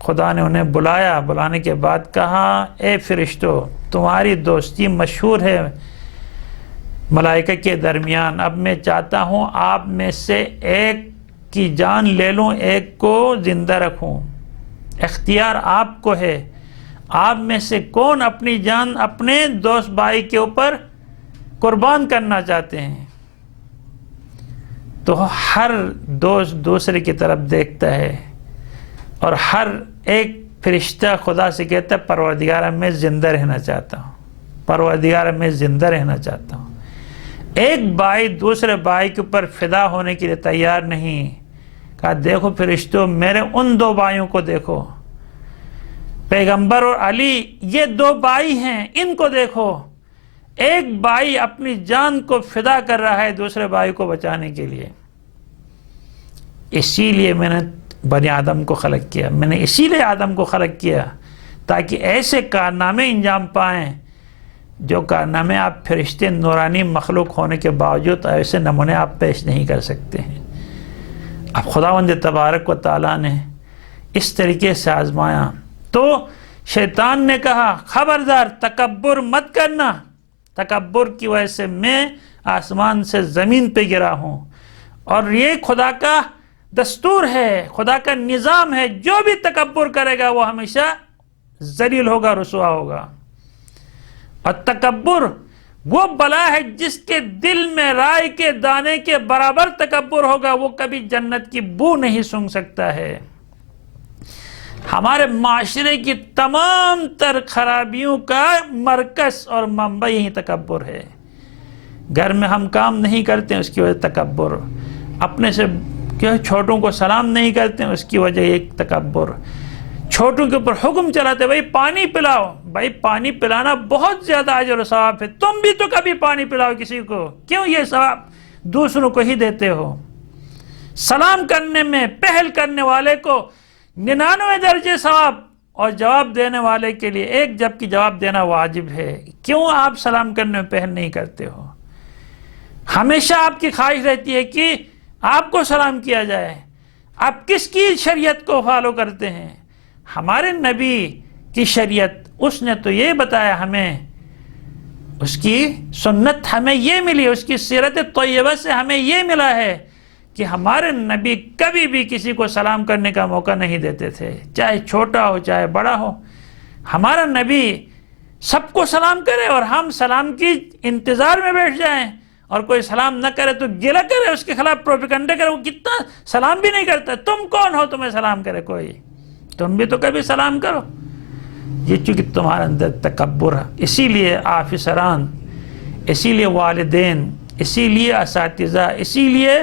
خدا نے انہیں بلانے کے بعد کہا، اے فرشتو، تمہاری دوستی مشہور ہے ملائکہ کے درمیان، اب میں چاہتا ہوں آپ میں سے ایک کی جان لے لوں، ایک کو زندہ رکھوں، اختیار آپ کو ہے، آپ میں سے کون اپنی جان اپنے دوست بھائی کے اوپر قربان کرنا چاہتے ہیں؟ تو ہر دوست دوسرے کی طرف دیکھتا ہے، اور ہر ایک فرشتہ خدا سے کہتا ہے پروردگارہ میں زندہ رہنا چاہتا ہوں، پروردگارہ میں زندہ رہنا چاہتا ہوں۔ ایک بھائی دوسرے بھائی کے اوپر فدا ہونے کے لیے تیار نہیں، کہا دیکھو فرشتوں، میرے ان دو بھائیوں کو دیکھو، پیغمبر اور علی، یہ دو بھائی ہیں، ان کو دیکھو، ایک بھائی اپنی جان کو فدا کر رہا ہے دوسرے بھائی کو بچانے کے لیے۔ اسی لیے میں نے بنی آدم کو خلق کیا، میں نے اسی لیے آدم کو خلق کیا تاکہ ایسے کارنامے انجام پائیں جو کارنامے آپ فرشتے نورانی مخلوق ہونے کے باوجود ایسے نمونے آپ پیش نہیں کر سکتے ہیں۔ اب خداوند تبارک و تعالیٰ نے اس طریقے سے آزمایا تو شیطان نے کہا خبردار تکبر مت کرنا، تکبر کی وجہ سے میں آسمان سے زمین پہ گرا ہوں، اور یہ خدا کا دستور ہے، خدا کا نظام ہے، جو بھی تکبر کرے گا وہ ہمیشہ ذلیل ہوگا، رسوا ہوگا۔ اور تکبر وہ بلا ہے جس کے دل میں رائے کے دانے کے برابر تکبر ہوگا، وہ کبھی جنت کی بو نہیں سونگھ سکتا ہے۔ ہمارے معاشرے کی تمام تر خرابیوں کا مرکز اور منبع یہی تکبر ہے۔ گھر میں ہم کام نہیں کرتے اس کی وجہ تکبر، اپنے سے چھوٹوں کو سلام نہیں کرتے اس کی وجہ ایک تکبر، چھوٹوں کے اوپر حکم چلاتے بھائی پانی پلاؤ، بھائی پانی پلانا بہت زیادہ اجر و ثواب ہے، تم بھی تو کبھی پانی پلاؤ کسی کو، کیوں یہ ثواب دوسروں کو ہی دیتے ہو؟ سلام کرنے میں پہل کرنے والے کو 99 درجے ثواب، اور جواب دینے والے کے لیے ایک، جبکہ جواب دینا واجب ہے، کیوں آپ سلام کرنے میں پہل نہیں کرتے ہو؟ ہمیشہ آپ کی خواہش رہتی ہے کہ آپ کو سلام کیا جائے، آپ کس کی شریعت کو فالو کرتے ہیں؟ ہمارے نبی کی شریعت، اس نے تو یہ بتایا ہمیں، اس کی سنت ہمیں یہ ملی، اس کی سیرت طیبہ سے ہمیں یہ ملا ہے کہ ہمارے نبی کبھی بھی کسی کو سلام کرنے کا موقع نہیں دیتے تھے، چاہے چھوٹا ہو چاہے بڑا ہو۔ ہمارا نبی سب کو سلام کرے اور ہم سلام کی انتظار میں بیٹھ جائیں، اور کوئی سلام نہ کرے تو گلہ کرے، اس کے خلاف پروپیگنڈا کرے، وہ کتنا سلام بھی نہیں کرتا، تم کون ہو تمہیں سلام کرے کوئی؟ تم بھی تو کبھی سلام کرو۔ یہ چونکہ تمہارے اندر تکبر ہے، اسی لیے آفیسران، اسی لیے والدین، اسی لیے اساتذہ، اسی لیے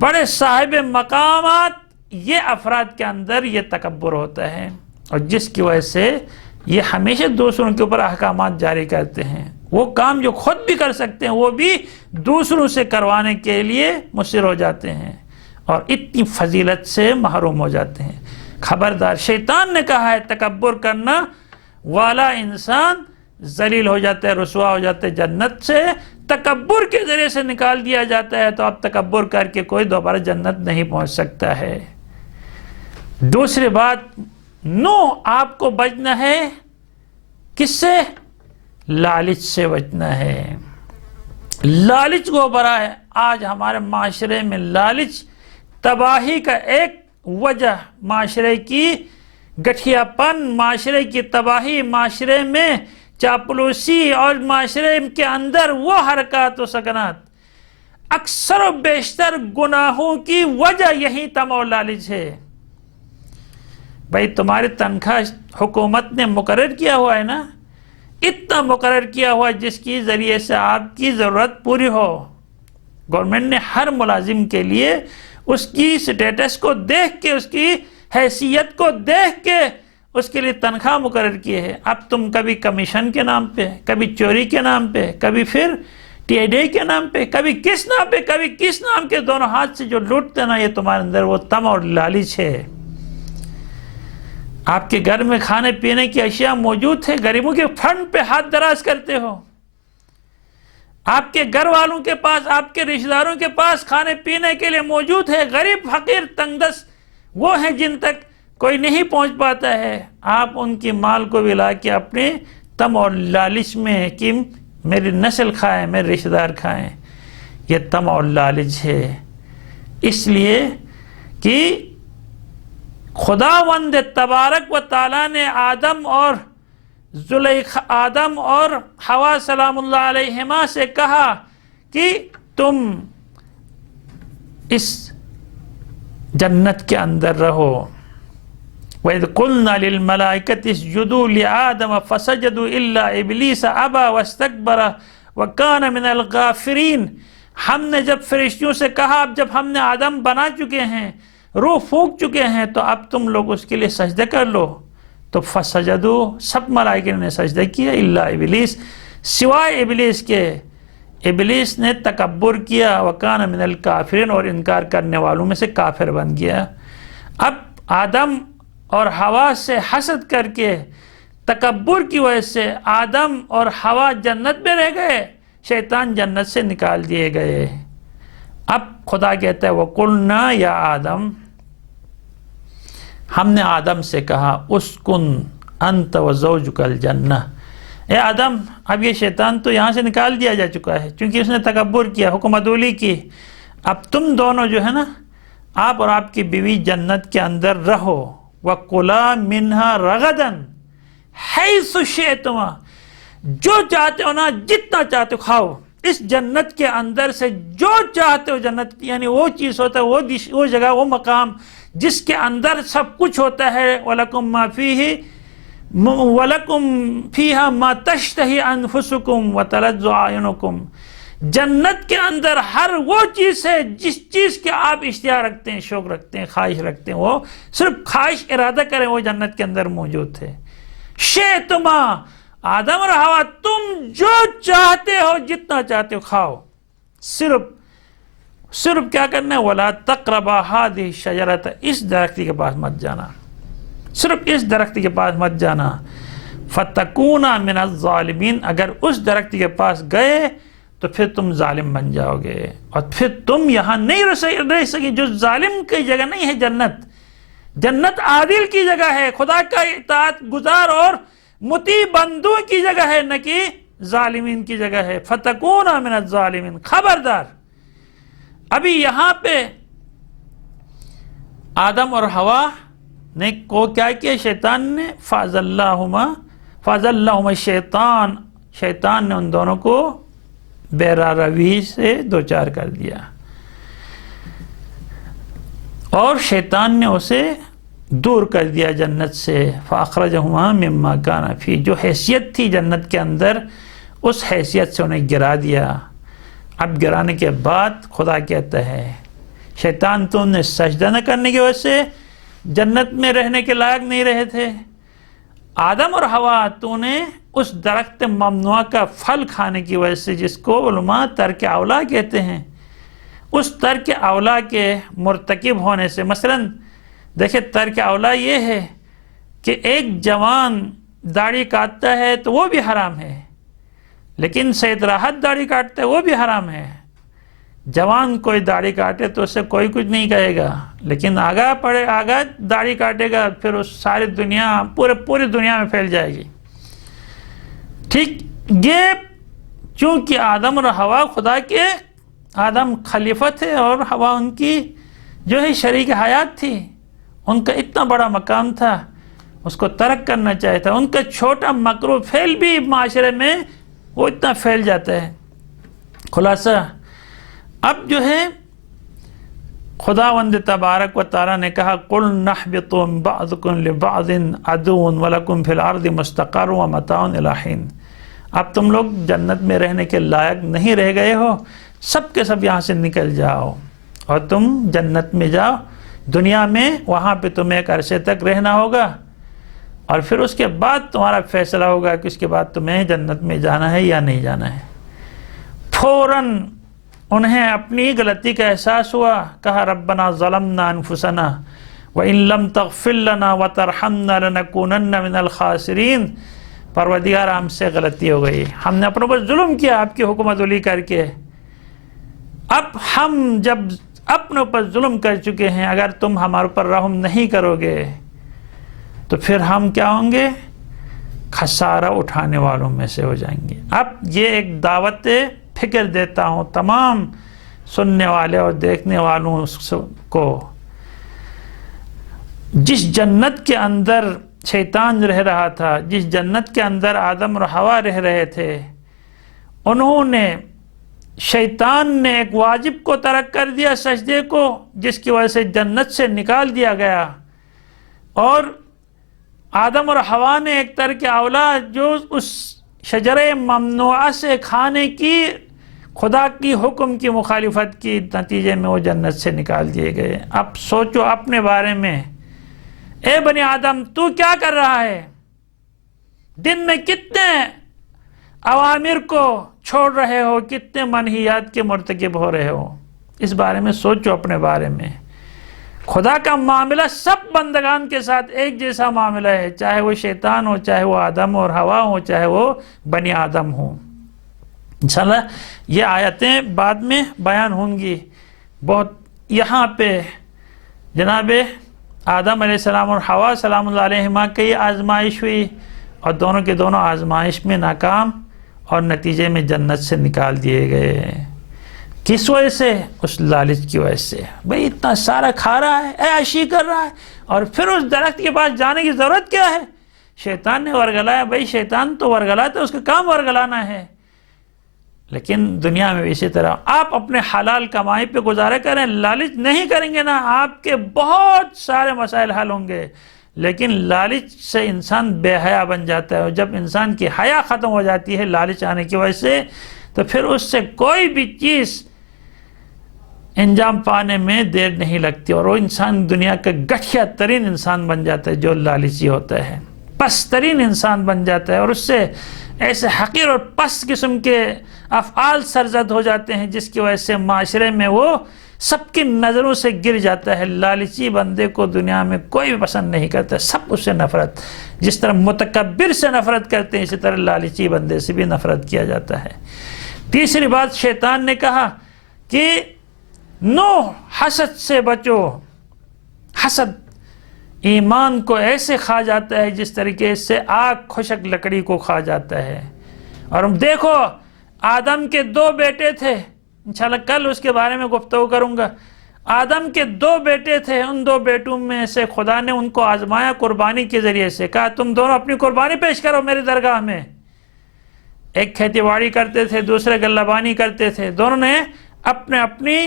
بڑے صاحب مقامات، یہ افراد کے اندر یہ تکبر ہوتا ہے، اور جس کی وجہ سے یہ ہمیشہ دوسروں کے اوپر احکامات جاری کرتے ہیں، وہ کام جو خود بھی کر سکتے ہیں وہ بھی دوسروں سے کروانے کے لیے مصر ہو جاتے ہیں، اور اتنی فضیلت سے محروم ہو جاتے ہیں۔ خبردار، شیطان نے کہا ہے تکبر کرنا والا انسان ذلیل ہو جاتا ہے، رسوا ہو جاتا ہے جنت سے، تکبر کے ذریعے سے نکال دیا جاتا ہے، تو اب تکبر کر کے کوئی دوبارہ جنت نہیں پہنچ سکتا ہے۔ دوسری بات، آپ کو بچنا ہے کس سے؟ لالچ سے بچنا ہے۔ لالچ کو برا ہے، آج ہمارے معاشرے میں لالچ تباہی کا ایک وجہ، معاشرے کی گٹھیا پن، معاشرے کی تباہی، معاشرے میں چاپلوسی، اور معاشرے کے اندر وہ حرکات و سکنات، اکثر و بیشتر گناہوں کی وجہ یہی طمع و لالچ ہے۔ بھائی تمہاری تنخواہ حکومت نے مقرر کیا ہوا ہے نا، اتنا مقرر کیا ہوا جس کی ذریعے سے آپ کی ضرورت پوری ہو۔ گورنمنٹ نے ہر ملازم کے لیے اس کی سٹیٹس کو دیکھ کے، اس کی حیثیت کو دیکھ کے اس کے لیے تنخواہ مقرر کی ہے۔ اب تم کبھی کمیشن کے نام پہ، کبھی چوری کے نام پہ، کبھی پھر ٹی کے نام پہ، کبھی کس نام پہ، کبھی کس نام کے، دونوں ہاتھ سے جو لوٹتے نا، یہ تمہارے اندر وہ طمع اور لالچ ہے۔ آپ کے گھر میں کھانے پینے کی اشیاء موجود ہے، غریبوں کے فنڈ پہ ہاتھ دراز کرتے ہو. آپ کے گھر والوں کے پاس، آپ کے رشتہ داروں کے پاس کھانے پینے کے لیے موجود ہے. غریب فقیر تنگ دست وہ ہیں جن تک کوئی نہیں پہنچ پاتا ہے. آپ ان کی مال کو بھی لا کے اپنے تم اور لالچ میں کہ میری نسل کھائے، میرے رشتہ دار کھائیں، یہ تم اور لالچ ہے. اس لیے کہ خداوند تبارک و تعالیٰ نے آدم اور حوا سلام اللہ علیہما سے کہا کہ تم اس جنت کے اندر رہو. وَإِذْ قُلْنَا لِلْمَلَائِكَةِ اسْجُدُوا لِآدَمَ فَسَجَدُوا إِلَّا إِبْلِيسَ أَبَى وَاسْتَكْبَرَ وَكَانَ مِنَ الْغَافِلِينَ. ہم نے جب فرشتیوں سے کہا، اب جب ہم نے آدم بنا چکے ہیں، روح پھونک چکے ہیں، تو اب تم لوگ اس کے لیے سجدہ کر لو. تو فسجدوا، سب ملائکہ نے سجدہ کیا، الا ابلیس، سوائے ابلیس کے. ابلیس نے تکبر کیا، وکان من الکافرین، اور انکار کرنے والوں میں سے کافر بن گیا. اب آدم اور حوا سے حسد کر کے، تکبر کی وجہ سے آدم اور حوا جنت میں رہ گئے، شیطان جنت سے نکال دیے گئے. اب خدا کہتا ہے وَقُلْنَا یا آدم، ہم نے آدم سے کہا اسکن انت وزوجک الجنہ. اے آدم، اب یہ شیطان تو یہاں سے نکال دیا جا چکا ہے کیونکہ اس نے تکبر کیا، حکم عدولی کی. اب تم دونوں جو ہے نا، آپ اور آپ کی بیوی جنت کے اندر رہو. وَقُلَا مِنْهَا رَغَدًا حَيْثُ شِئْتُمَا، جو چاہتے ہو نا، جتنا چاہتے ہو کھاؤ. اس جنت کے اندر سے جو چاہتے ہو، جنت یعنی وہ چیز ہوتا ہے، وہ جگہ، وہ مقام جس کے اندر سب کچھ ہوتا ہے. وَلَكُمْ مَا فِيهِ وَلَكُمْ فِيهَا مَا تَشْتَهِي أَنفُسُكُمْ وَتَلَذُّ أَعْيُنُكُمْ. جنت کے اندر ہر وہ چیز ہے جس چیز کے آپ اشتہا رکھتے ہیں، شوق رکھتے ہیں، خواہش رکھتے ہیں، وہ صرف خواہش ارادہ کریں، وہ جنت کے اندر موجود ہے. شئتما، آدم اور حوا، تم جو چاہتے ہو، جتنا چاہتے ہو کھاؤ. صرف کیا کرنا ہے؟ وَلَا تَقْرَبَا هَذِهِ الشَّجَرَةَ، اس درخت کے پاس مت جانا، صرف اس درخت کے پاس مت جانا. فَتَكُونَا مِنَ الظَّالِمِينَ، اگر اس درخت کے پاس گئے تو پھر تم ظالم بن جاؤ گے، اور پھر تم یہاں نہیں رہ سکے. جو ظالم کی جگہ نہیں ہے جنت. جنت عادل کی جگہ ہے، خدا کا اطاعت گزار اور مطیع بندوں کی جگہ ہے، نہ کہ ظالمین کی جگہ ہے. فَتَكُونَا مِنَ الظَّالِمِينَ، خبردار. ابھی یہاں پہ آدم اور حوا نے کو کیا کیا؟ شیطان نے فَأَزَلَّهُمَا الشَّيْطَانُ، شیطان نے ان دونوں کو بے راہ روی سے دوچار کر دیا، اور شیطان نے اسے دور کر دیا جنت سے. فَأَخْرَجَهُمَا مِمَّا كَانَ فِيهِ، جو حیثیت تھی جنت کے اندر، اس حیثیت سے انہیں گرا دیا. اب گرانے کے بعد خدا کہتا ہے شیطان، تم نے سجدہ نہ کرنے کی وجہ سے جنت میں رہنے کے لائق نہیں رہے تھے. آدم اور حوا، تو نے اس درخت ممنوع کا پھل کھانے کی وجہ سے، جس کو علماء ترک اولا کہتے ہیں، اس ترک اولا کے مرتکب ہونے سے، مثلا دیکھیں ترک اولا یہ ہے کہ ایک جوان داڑھی کاٹتا ہے تو وہ بھی حرام ہے، لیکن سید راحت داڑھی کاٹتا ہے وہ بھی حرام ہے. جوان کوئی داڑھی کاٹے تو اس سے کوئی کچھ نہیں کہے گا، لیکن آگاہ داڑھی کاٹے گا، پھر اس ساری دنیا، پوری دنیا میں پھیل جائے گی. ٹھیک، یہ چونکہ آدم اور حوا خدا کے، آدم خلیفہ تھے اور حوا ان کی جو ہے شریک حیات تھی، ان کا اتنا بڑا مقام تھا، اس کو ترک کرنا چاہیے تھا. ان کا چھوٹا مکروہ فعل بھی معاشرے میں وہ اتنا پھیل جاتا ہے. خلاصہ اب جو ہے خداوند تبارک و تعالیٰ نے کہا قُلْ نَحْبِطُ بَعْضُكُمْ لِبَعْضٍ عَدُوٌّ وَلَكُمْ فِي الْأَرْضِ مُسْتَقَرٌّ وَمَتَاعٌ إِلَىٰ حِينٍ. اب تم لوگ جنت میں رہنے کے لائق نہیں رہ گئے ہو، سب کے سب یہاں سے نکل جاؤ اور تم جنت میں جاؤ. دنیا میں وہاں پہ تمہیں ایک عرصے تک رہنا ہوگا، اور پھر اس کے بعد تمہارا فیصلہ ہوگا کہ اس کے بعد تمہیں جنت میں جانا ہے یا نہیں جانا ہے. فوراً انہیں اپنی غلطی کا احساس ہوا، کہا ربنا ظلمنا انفسنا وَإِن لَمْ تَغْفِرْ لَنَا وَتَرْحَمْنَا لَنَكُونَنَّ مِنَ الْخَاسِرِينَ۔ پروردگار ہم سے غلطی ہو گئی، ہم نے اپنے پر ظلم کیا آپ کی حکومت ولی کر کے، اب ہم جب اپنے اوپر ظلم کر چکے ہیں، اگر تم ہمارے پر رحم نہیں کرو گے تو پھر ہم کیا ہوں گے؟ خسارہ اٹھانے والوں میں سے ہو جائیں گے۔ اب یہ ایک دعوت فکر دیتا ہوں تمام سننے والے اور دیکھنے والوں کو، جس جنت کے اندر شیطان رہ رہا تھا، جس جنت کے اندر آدم اور حوا رہ رہے تھے، انہوں نے، شیطان نے ایک واجب کو ترک کر دیا، سجدے کو، جس کی وجہ سے جنت سے نکال دیا گیا، اور آدم اور حوا نے ایک ترک اولا جو اس شجرہ ممنوعہ سے کھانے کی، خدا کی حکم کی مخالفت کی، نتیجے میں وہ جنت سے نکال دیے گئے۔ اب سوچو اپنے بارے میں، اے بنی آدم تو کیا کر رہا ہے؟ دن میں کتنے اوامر کو چھوڑ رہے ہو، کتنے منہیات کے مرتکب ہو رہے ہو؟ اس بارے میں سوچو اپنے بارے میں۔ خدا کا معاملہ سب بندگان کے ساتھ ایک جیسا معاملہ ہے، چاہے وہ شیطان ہو، چاہے وہ آدم اور حوا ہو، چاہے وہ بنی آدم ہو۔ انشاءاللہ یہ آیتیں بعد میں بیان ہوں گی۔ بہت یہاں پہ جناب آدم علیہ السلام اور حوا سلام اللہ علیہما کی آزمائش ہوئی، اور دونوں کے دونوں آزمائش میں ناکام، اور نتیجے میں جنت سے نکال دیے گئے۔ کس وجہ سے؟ اس لالچ کی وجہ سے۔ بھئی اتنا سارا کھا رہا ہے، عیاشی کر رہا ہے، اور پھر اس درخت کے پاس جانے کی ضرورت کیا ہے؟ شیطان نے ورگلایا، بھئی شیطان تو ورگلاتا ہے، اس کا کام ورگلانا ہے۔ لیکن دنیا میں اسی طرح آپ اپنے حلال کمائی پہ گزارا کریں، لالچ نہیں کریں گے نا، آپ کے بہت سارے مسائل حل ہوں گے۔ لیکن لالچ سے انسان بے حیا بن جاتا ہے، اور جب انسان کی حیا ختم ہو جاتی ہے لالچ آنے کی وجہ سے، تو پھر اس سے کوئی بھی چیز انجام پانے میں دیر نہیں لگتی، اور وہ انسان دنیا کا گٹھیا ترین انسان بن جاتا ہے جو لالچی ہوتا ہے، پست ترین انسان بن جاتا ہے، اور اس سے ایسے حقیر اور پست قسم کے افعال سرزد ہو جاتے ہیں جس کی وجہ سے معاشرے میں وہ سب کی نظروں سے گر جاتا ہے۔ لالچی بندے کو دنیا میں کوئی بھی پسند نہیں کرتا، سب اس سے نفرت، جس طرح متکبر سے نفرت کرتے ہیں اسی طرح لالچی بندے سے بھی نفرت کیا جاتا ہے۔ تیسری بات شیطان نے کہا کہ نو حسد سے بچو۔ حسد ایمان کو ایسے کھا جاتا ہے جس طریقے سے آگ خشک لکڑی کو کھا جاتا ہے۔ اور دیکھو آدم کے دو بیٹے تھے، انشاءاللہ کل اس کے بارے میں گفتگو کروں گا۔ آدم کے دو بیٹے تھے، ان دو بیٹوں میں سے خدا نے ان کو آزمایا قربانی کے ذریعے سے، کہا تم دونوں اپنی قربانی پیش کرو میری درگاہ میں۔ ایک کھیتی باڑی کرتے تھے، دوسرے غلہ بانی کرتے تھے، دونوں نے اپنی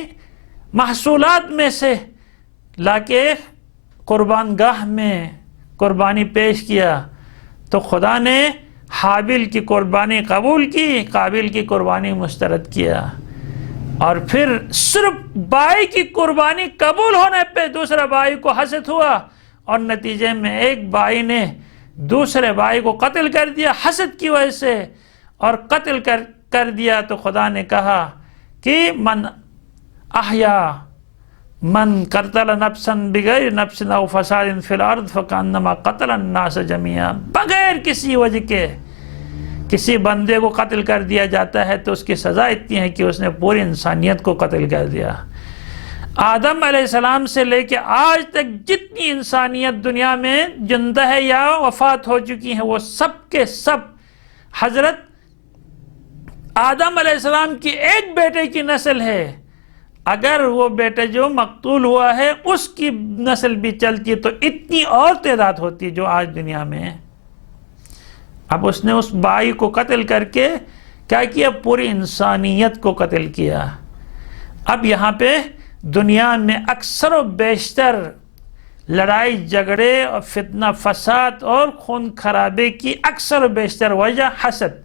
محصولات میں سے لا کے قربان گاہ میں قربانی پیش کیا، تو خدا نے حابل کی قربانی قبول کی، قابل کی قربانی مسترد کیا، اور پھر صرف بھائی کی قربانی قبول ہونے پہ دوسرے بھائی کو حسد ہوا، اور نتیجے میں ایک بھائی نے دوسرے بھائی کو قتل کر دیا حسد کی وجہ سے، اور قتل کر دیا تو خدا نے کہا کہ من احیا من قتل نفسا بغیر نفس او فساد فی الارض فکانما قتل الناس جميعا، بغیر کسی وجہ کے کسی بندے کو قتل کر دیا جاتا ہے تو اس کی سزا اتنی ہے کہ اس نے پوری انسانیت کو قتل کر دیا۔ آدم علیہ السلام سے لے کے آج تک جتنی انسانیت دنیا میں زندہ ہے یا وفات ہو چکی ہیں، وہ سب کے سب حضرت آدم علیہ السلام کی ایک بیٹے کی نسل ہے۔ اگر وہ بیٹا جو مقتول ہوا ہے اس کی نسل بھی چلتی تو اتنی اور تعداد ہوتی جو آج دنیا میں ہے۔ اب اس نے اس بھائی کو قتل کر کے کیا کیا؟ پوری انسانیت کو قتل کیا۔ اب یہاں پہ دنیا میں اکثر و بیشتر لڑائی جھگڑے اور فتنہ فساد اور خون خرابے کی اکثر و بیشتر وجہ حسد،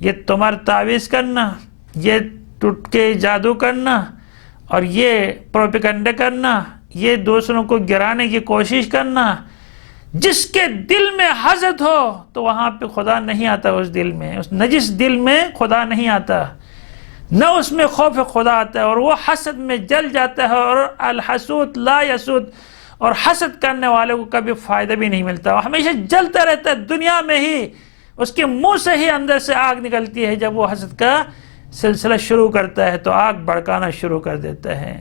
یہ تمہار تعویذ کرنا، یہ ٹوٹ کے جادو کرنا، اور یہ پروپیگنڈا کرنا، یہ دوسروں کو گرانے کی کوشش کرنا۔ جس کے دل میں حسد ہو تو وہاں پہ خدا نہیں آتا، اس دل میں، اس نجس دل میں خدا نہیں آتا، نہ اس میں خوف خدا آتا ہے، اور وہ حسد میں جل جاتا ہے، اور الحسود لا یسود، اور حسد کرنے والے کو کبھی فائدہ بھی نہیں ملتا، وہ ہمیشہ جلتا رہتا ہے دنیا میں ہی، اس کے منہ سے ہی اندر سے آگ نکلتی ہے۔ جب وہ حسد کا سلسلہ شروع کرتا ہے تو آگ بھڑکانا شروع کر دیتا ہے۔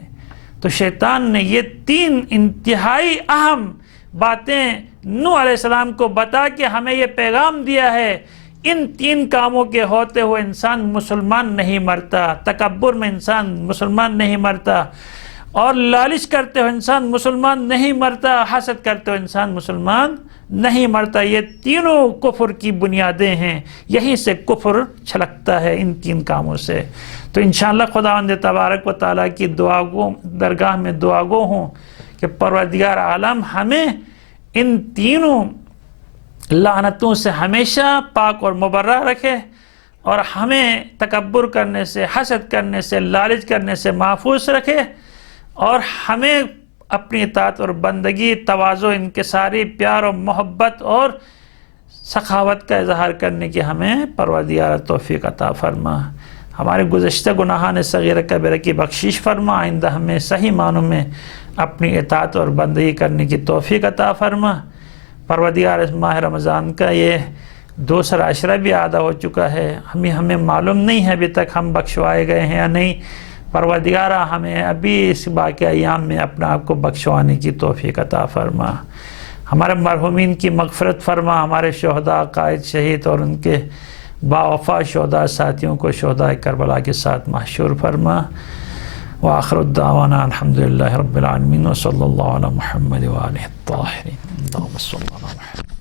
تو شیطان نے یہ 3 انتہائی اہم باتیں نوح علیہ السلام کو بتا کے ہمیں یہ پیغام دیا ہے، ان 3 کاموں کے ہوتے ہوئے انسان مسلمان نہیں مرتا، تکبر میں انسان مسلمان نہیں مرتا، اور لالچ کرتے ہوئے انسان مسلمان نہیں مرتا، حسد کرتے ہوئے انسان مسلمان نہیں مرتا۔ یہ تینوں کفر کی بنیادیں ہیں، یہیں سے کفر چھلکتا ہے، ان 3 کاموں سے۔ تو انشاءاللہ خداوند تبارک و تعالیٰ کی درگاہ میں دعا گو ہوں کہ پروردگار عالم ہمیں ان تینوں لعنتوں سے ہمیشہ پاک اور مبرہ رکھے، اور ہمیں تکبر کرنے سے، حسد کرنے سے، لالچ کرنے سے محفوظ رکھے، اور ہمیں اپنی اطاعت اور بندگی، تواضع، انکساری، پیار و محبت اور سخاوت کا اظہار کرنے کی ہمیں پروردگار توفیق عطا فرما۔ ہمارے گزشتہ گناہان صغیرہ کبیرہ کی بخشش فرما، آئندہ ہمیں صحیح معنوں میں اپنی اطاعت اور بندگی کرنے کی توفیق عطا فرما۔ پروردگار اس ماہ رمضان کا یہ دوسرا عشرہ بھی آدھا ہو چکا ہے، ہمیں معلوم نہیں ہے ابھی تک ہم بخشوائے گئے ہیں یا نہیں۔ پروردگارہ ہمیں ابھی اس باقی ایام میں اپنے آپ کو بخشوانے کی توفیق عطا فرما۔ ہمارے مرحومین کی مغفرت فرما، ہمارے شہداء، قائد، شہید اور ان کے باوفا شہداء ساتھیوں کو شہداء کربلا کے ساتھ محشور فرما۔ وآخر الدعوانا الحمدللہ رب العالمین، وصلی اللہ علی محمد وآلہ الطاہرین، اللہم صلی اللہ علی محمد۔